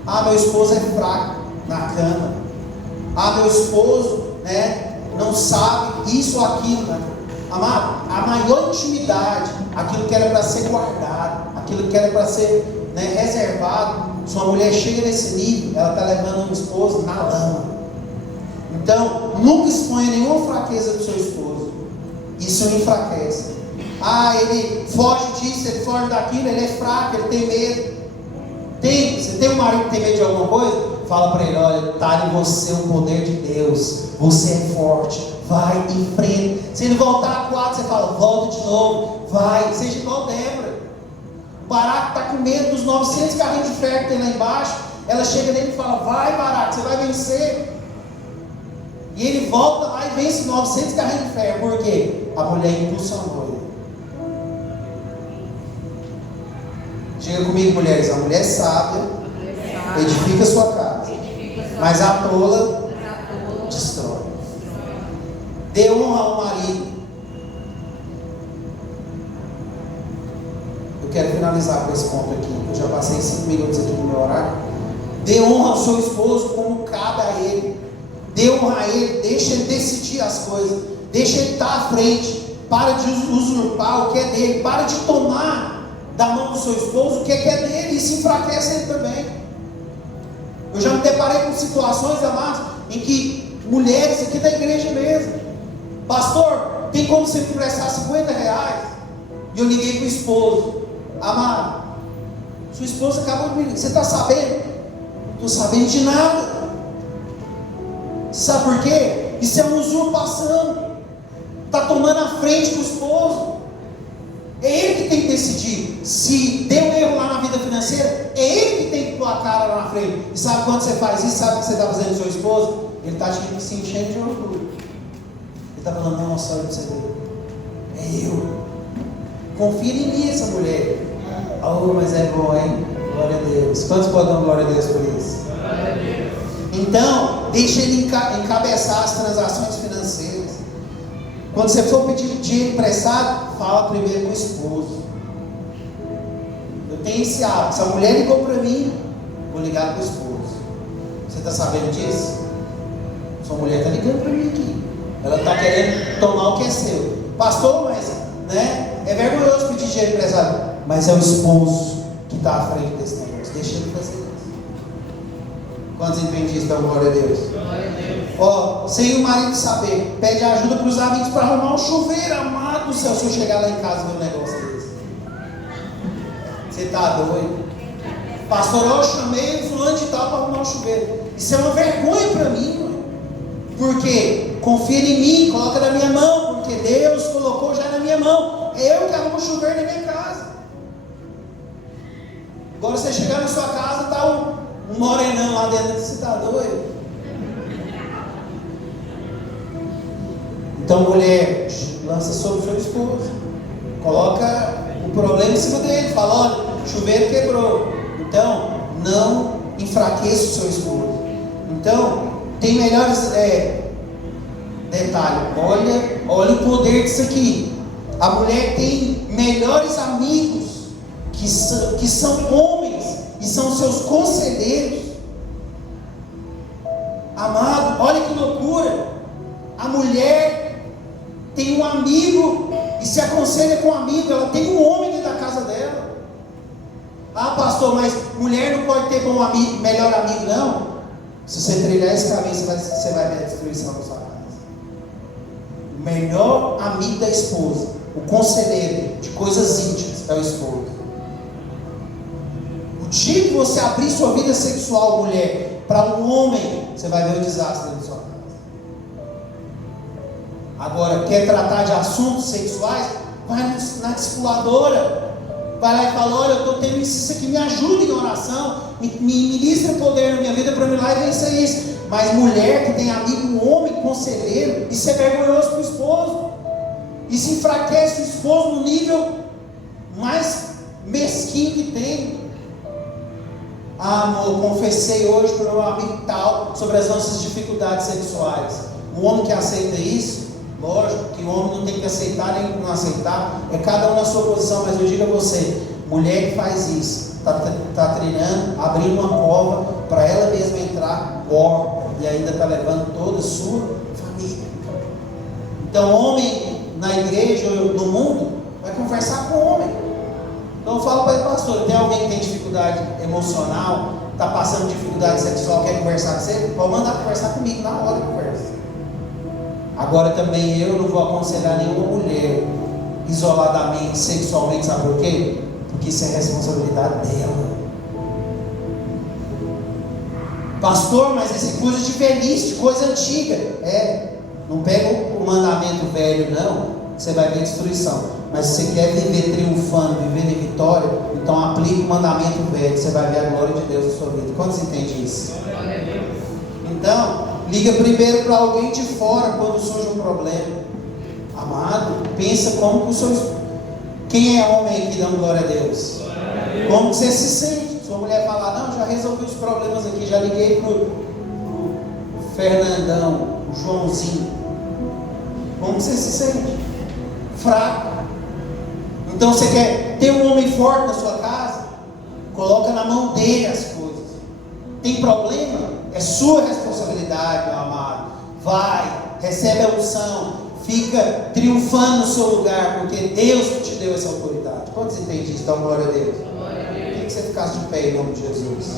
Ah, meu esposo é fraco na cama. Ah, meu esposo, não sabe isso ou aquilo, né? Amado, a maior intimidade, aquilo que era para ser guardado, aquilo que era para ser reservado, se uma mulher chega nesse nível, ela está levando um esposo na lama. Então, nunca exponha nenhuma fraqueza do seu esposo. Isso o enfraquece. Ah, ele foge disso, ele foge daquilo, ele é fraco, ele tem medo. Você tem um marido que tem medo de alguma coisa? Fala para ele, olha, está em você o poder de Deus. Você é forte, vai em frente. Se ele voltar a 4, você fala, volta de novo, vai, seja igual Débora. Baraque está com medo dos 900 carrinhos de ferro que tem lá embaixo. Ela chega nele e fala, vai Baraque, você vai vencer. E ele volta lá e vence 900 carrinhos de ferro. Por quê? A mulher impulsionou ele. Diga comigo, mulheres, a mulher sábia edifica sua casa, mas a tola destrói. Dê honra ao marido. Eu quero finalizar com esse ponto aqui. Eu já passei 5 minutos aqui no meu horário. Dê honra ao seu esposo como cabe a ele. Dê honra a ele, deixa ele decidir as coisas, deixa ele estar à frente. Para de usurpar o que é dele, para de tomar da mão do seu esposo o que é dele, e se enfraquece ele também. Eu já me deparei com situações, amados, em que mulheres aqui da igreja mesmo, pastor, tem como você me emprestar R$50? E eu liguei para o esposo, amado, sua esposa acabou de me ligar, você está sabendo? Não estou sabendo de nada. Sabe por quê? Isso é uma usurpação. Está tomando a frente do esposo. É ele que tem que decidir. Se deu erro lá na vida financeira, é ele que tem que pôr a cara lá na frente. E sabe quando você faz isso? Sabe o que você está fazendo com seu esposo? Ele está se enchendo de orgulho. Ele está falando, nossa, olha para você ver. É eu. Confia em mim, essa mulher. Oh, mas é bom, hein? Glória a Deus. Quantos podem dar glória a Deus por isso? Glória a Deus. Então, deixa ele encabeçar as transações financeiras. Quando você for pedir dinheiro emprestado, fala primeiro com o esposo. Eu tenho esse hábito. Se a mulher ligou para mim, vou ligar para o esposo. Você está sabendo disso? Sua mulher está ligando para mim aqui. Ela está querendo tomar o que é seu. Pastor, mas é vergonhoso pedir dinheiro emprestado. Mas é o esposo que está à frente desse negócio. Deixa ele fazer isso. Quantos entendem isso? Dão glória a Deus. Sem o marido saber, pede ajuda para os amigos para arrumar um chuveiro. Amado do céu, se eu chegar lá em casa e ver um negócio desse, você está doido? Pastor, eu chamei o fulano de tal para arrumar um chuveiro. Isso é uma vergonha para mim, mano. Porque confia em mim, coloca na minha mão, porque Deus colocou já na minha mão. É eu que arrumo um chuveiro na minha casa. Agora você chegar na sua casa, está um morenão lá dentro, você está doido? Então, mulher, lança sobre o seu esposo, coloca o problema em cima dele, fala, olha, o chuveiro quebrou. Então, não enfraqueça o seu esposo. Então, tem melhores detalhes. Olha o poder disso aqui. A mulher tem melhores amigos que são homens e são seus conselheiros. Amado, olha que loucura. A mulher tem um amigo e se aconselha com um amigo. Ela tem um homem dentro da casa dela. Ah, pastor, mas mulher não pode ter bom amigo, melhor amigo, não. Se você trilhar esse caminho, você vai ver a destruição da sua casa. O melhor amigo da esposa, o conselheiro de coisas íntimas, é o esposo. O dia que você abrir sua vida sexual, mulher, para um homem, você vai ver o desastre da sua casa. Agora, quer tratar de assuntos sexuais? Vai na discipuladora. Vai lá e fala: olha, eu estou tendo isso aqui, me ajuda em oração, me ministra poder na minha vida para eu ir lá e vencer isso. Mas mulher que tem amigo, um homem conselheiro, isso é vergonhoso para o esposo. Isso enfraquece o esposo no nível mais mesquinho que tem. Ah, amor, confessei hoje para o meu amigo tal sobre as nossas dificuldades sexuais. O homem que aceita isso, lógico que o homem não tem que aceitar nem não aceitar, é cada um na sua posição, mas eu digo a você, mulher que faz isso, está treinando, abrindo uma cova para ela mesma entrar, e ainda está levando toda a sua família. Então, homem na igreja ou no mundo vai conversar com o homem. Então eu falo para ele: pastor, tem alguém que tem dificuldade emocional, está passando dificuldade sexual, quer conversar com você? Pode mandar conversar comigo na hora que conversa. Agora também eu não vou aconselhar nenhuma mulher isoladamente, sexualmente, sabe por quê? Porque isso é responsabilidade dela. Pastor, mas isso é coisa de velhice, coisa antiga. Não pega o mandamento velho não, você vai ver destruição. Mas se você quer viver triunfando, viver em vitória, então aplique o mandamento velho, você vai ver a glória de Deus na sua vida. Quantos entendem isso? Então, liga primeiro para alguém de fora quando surge um problema. Amado, pensa como que o seu... Quem é homem aqui dando glória a Deus? Como você se sente? Sua mulher falar: não, já resolvi os problemas aqui, já liguei pro Fernandão, o Joãozinho. Como você se sente? Fraco. Então você quer ter um homem forte na sua casa? Coloca na mão dele as coisas. Tem problema? É sua responsabilidade, meu amado. Vai, recebe a unção, fica triunfando no seu lugar, porque Deus que te deu essa autoridade. Quantos entendem isso? Dá glória a Deus. Queria que você ficasse de pé em nome de Jesus.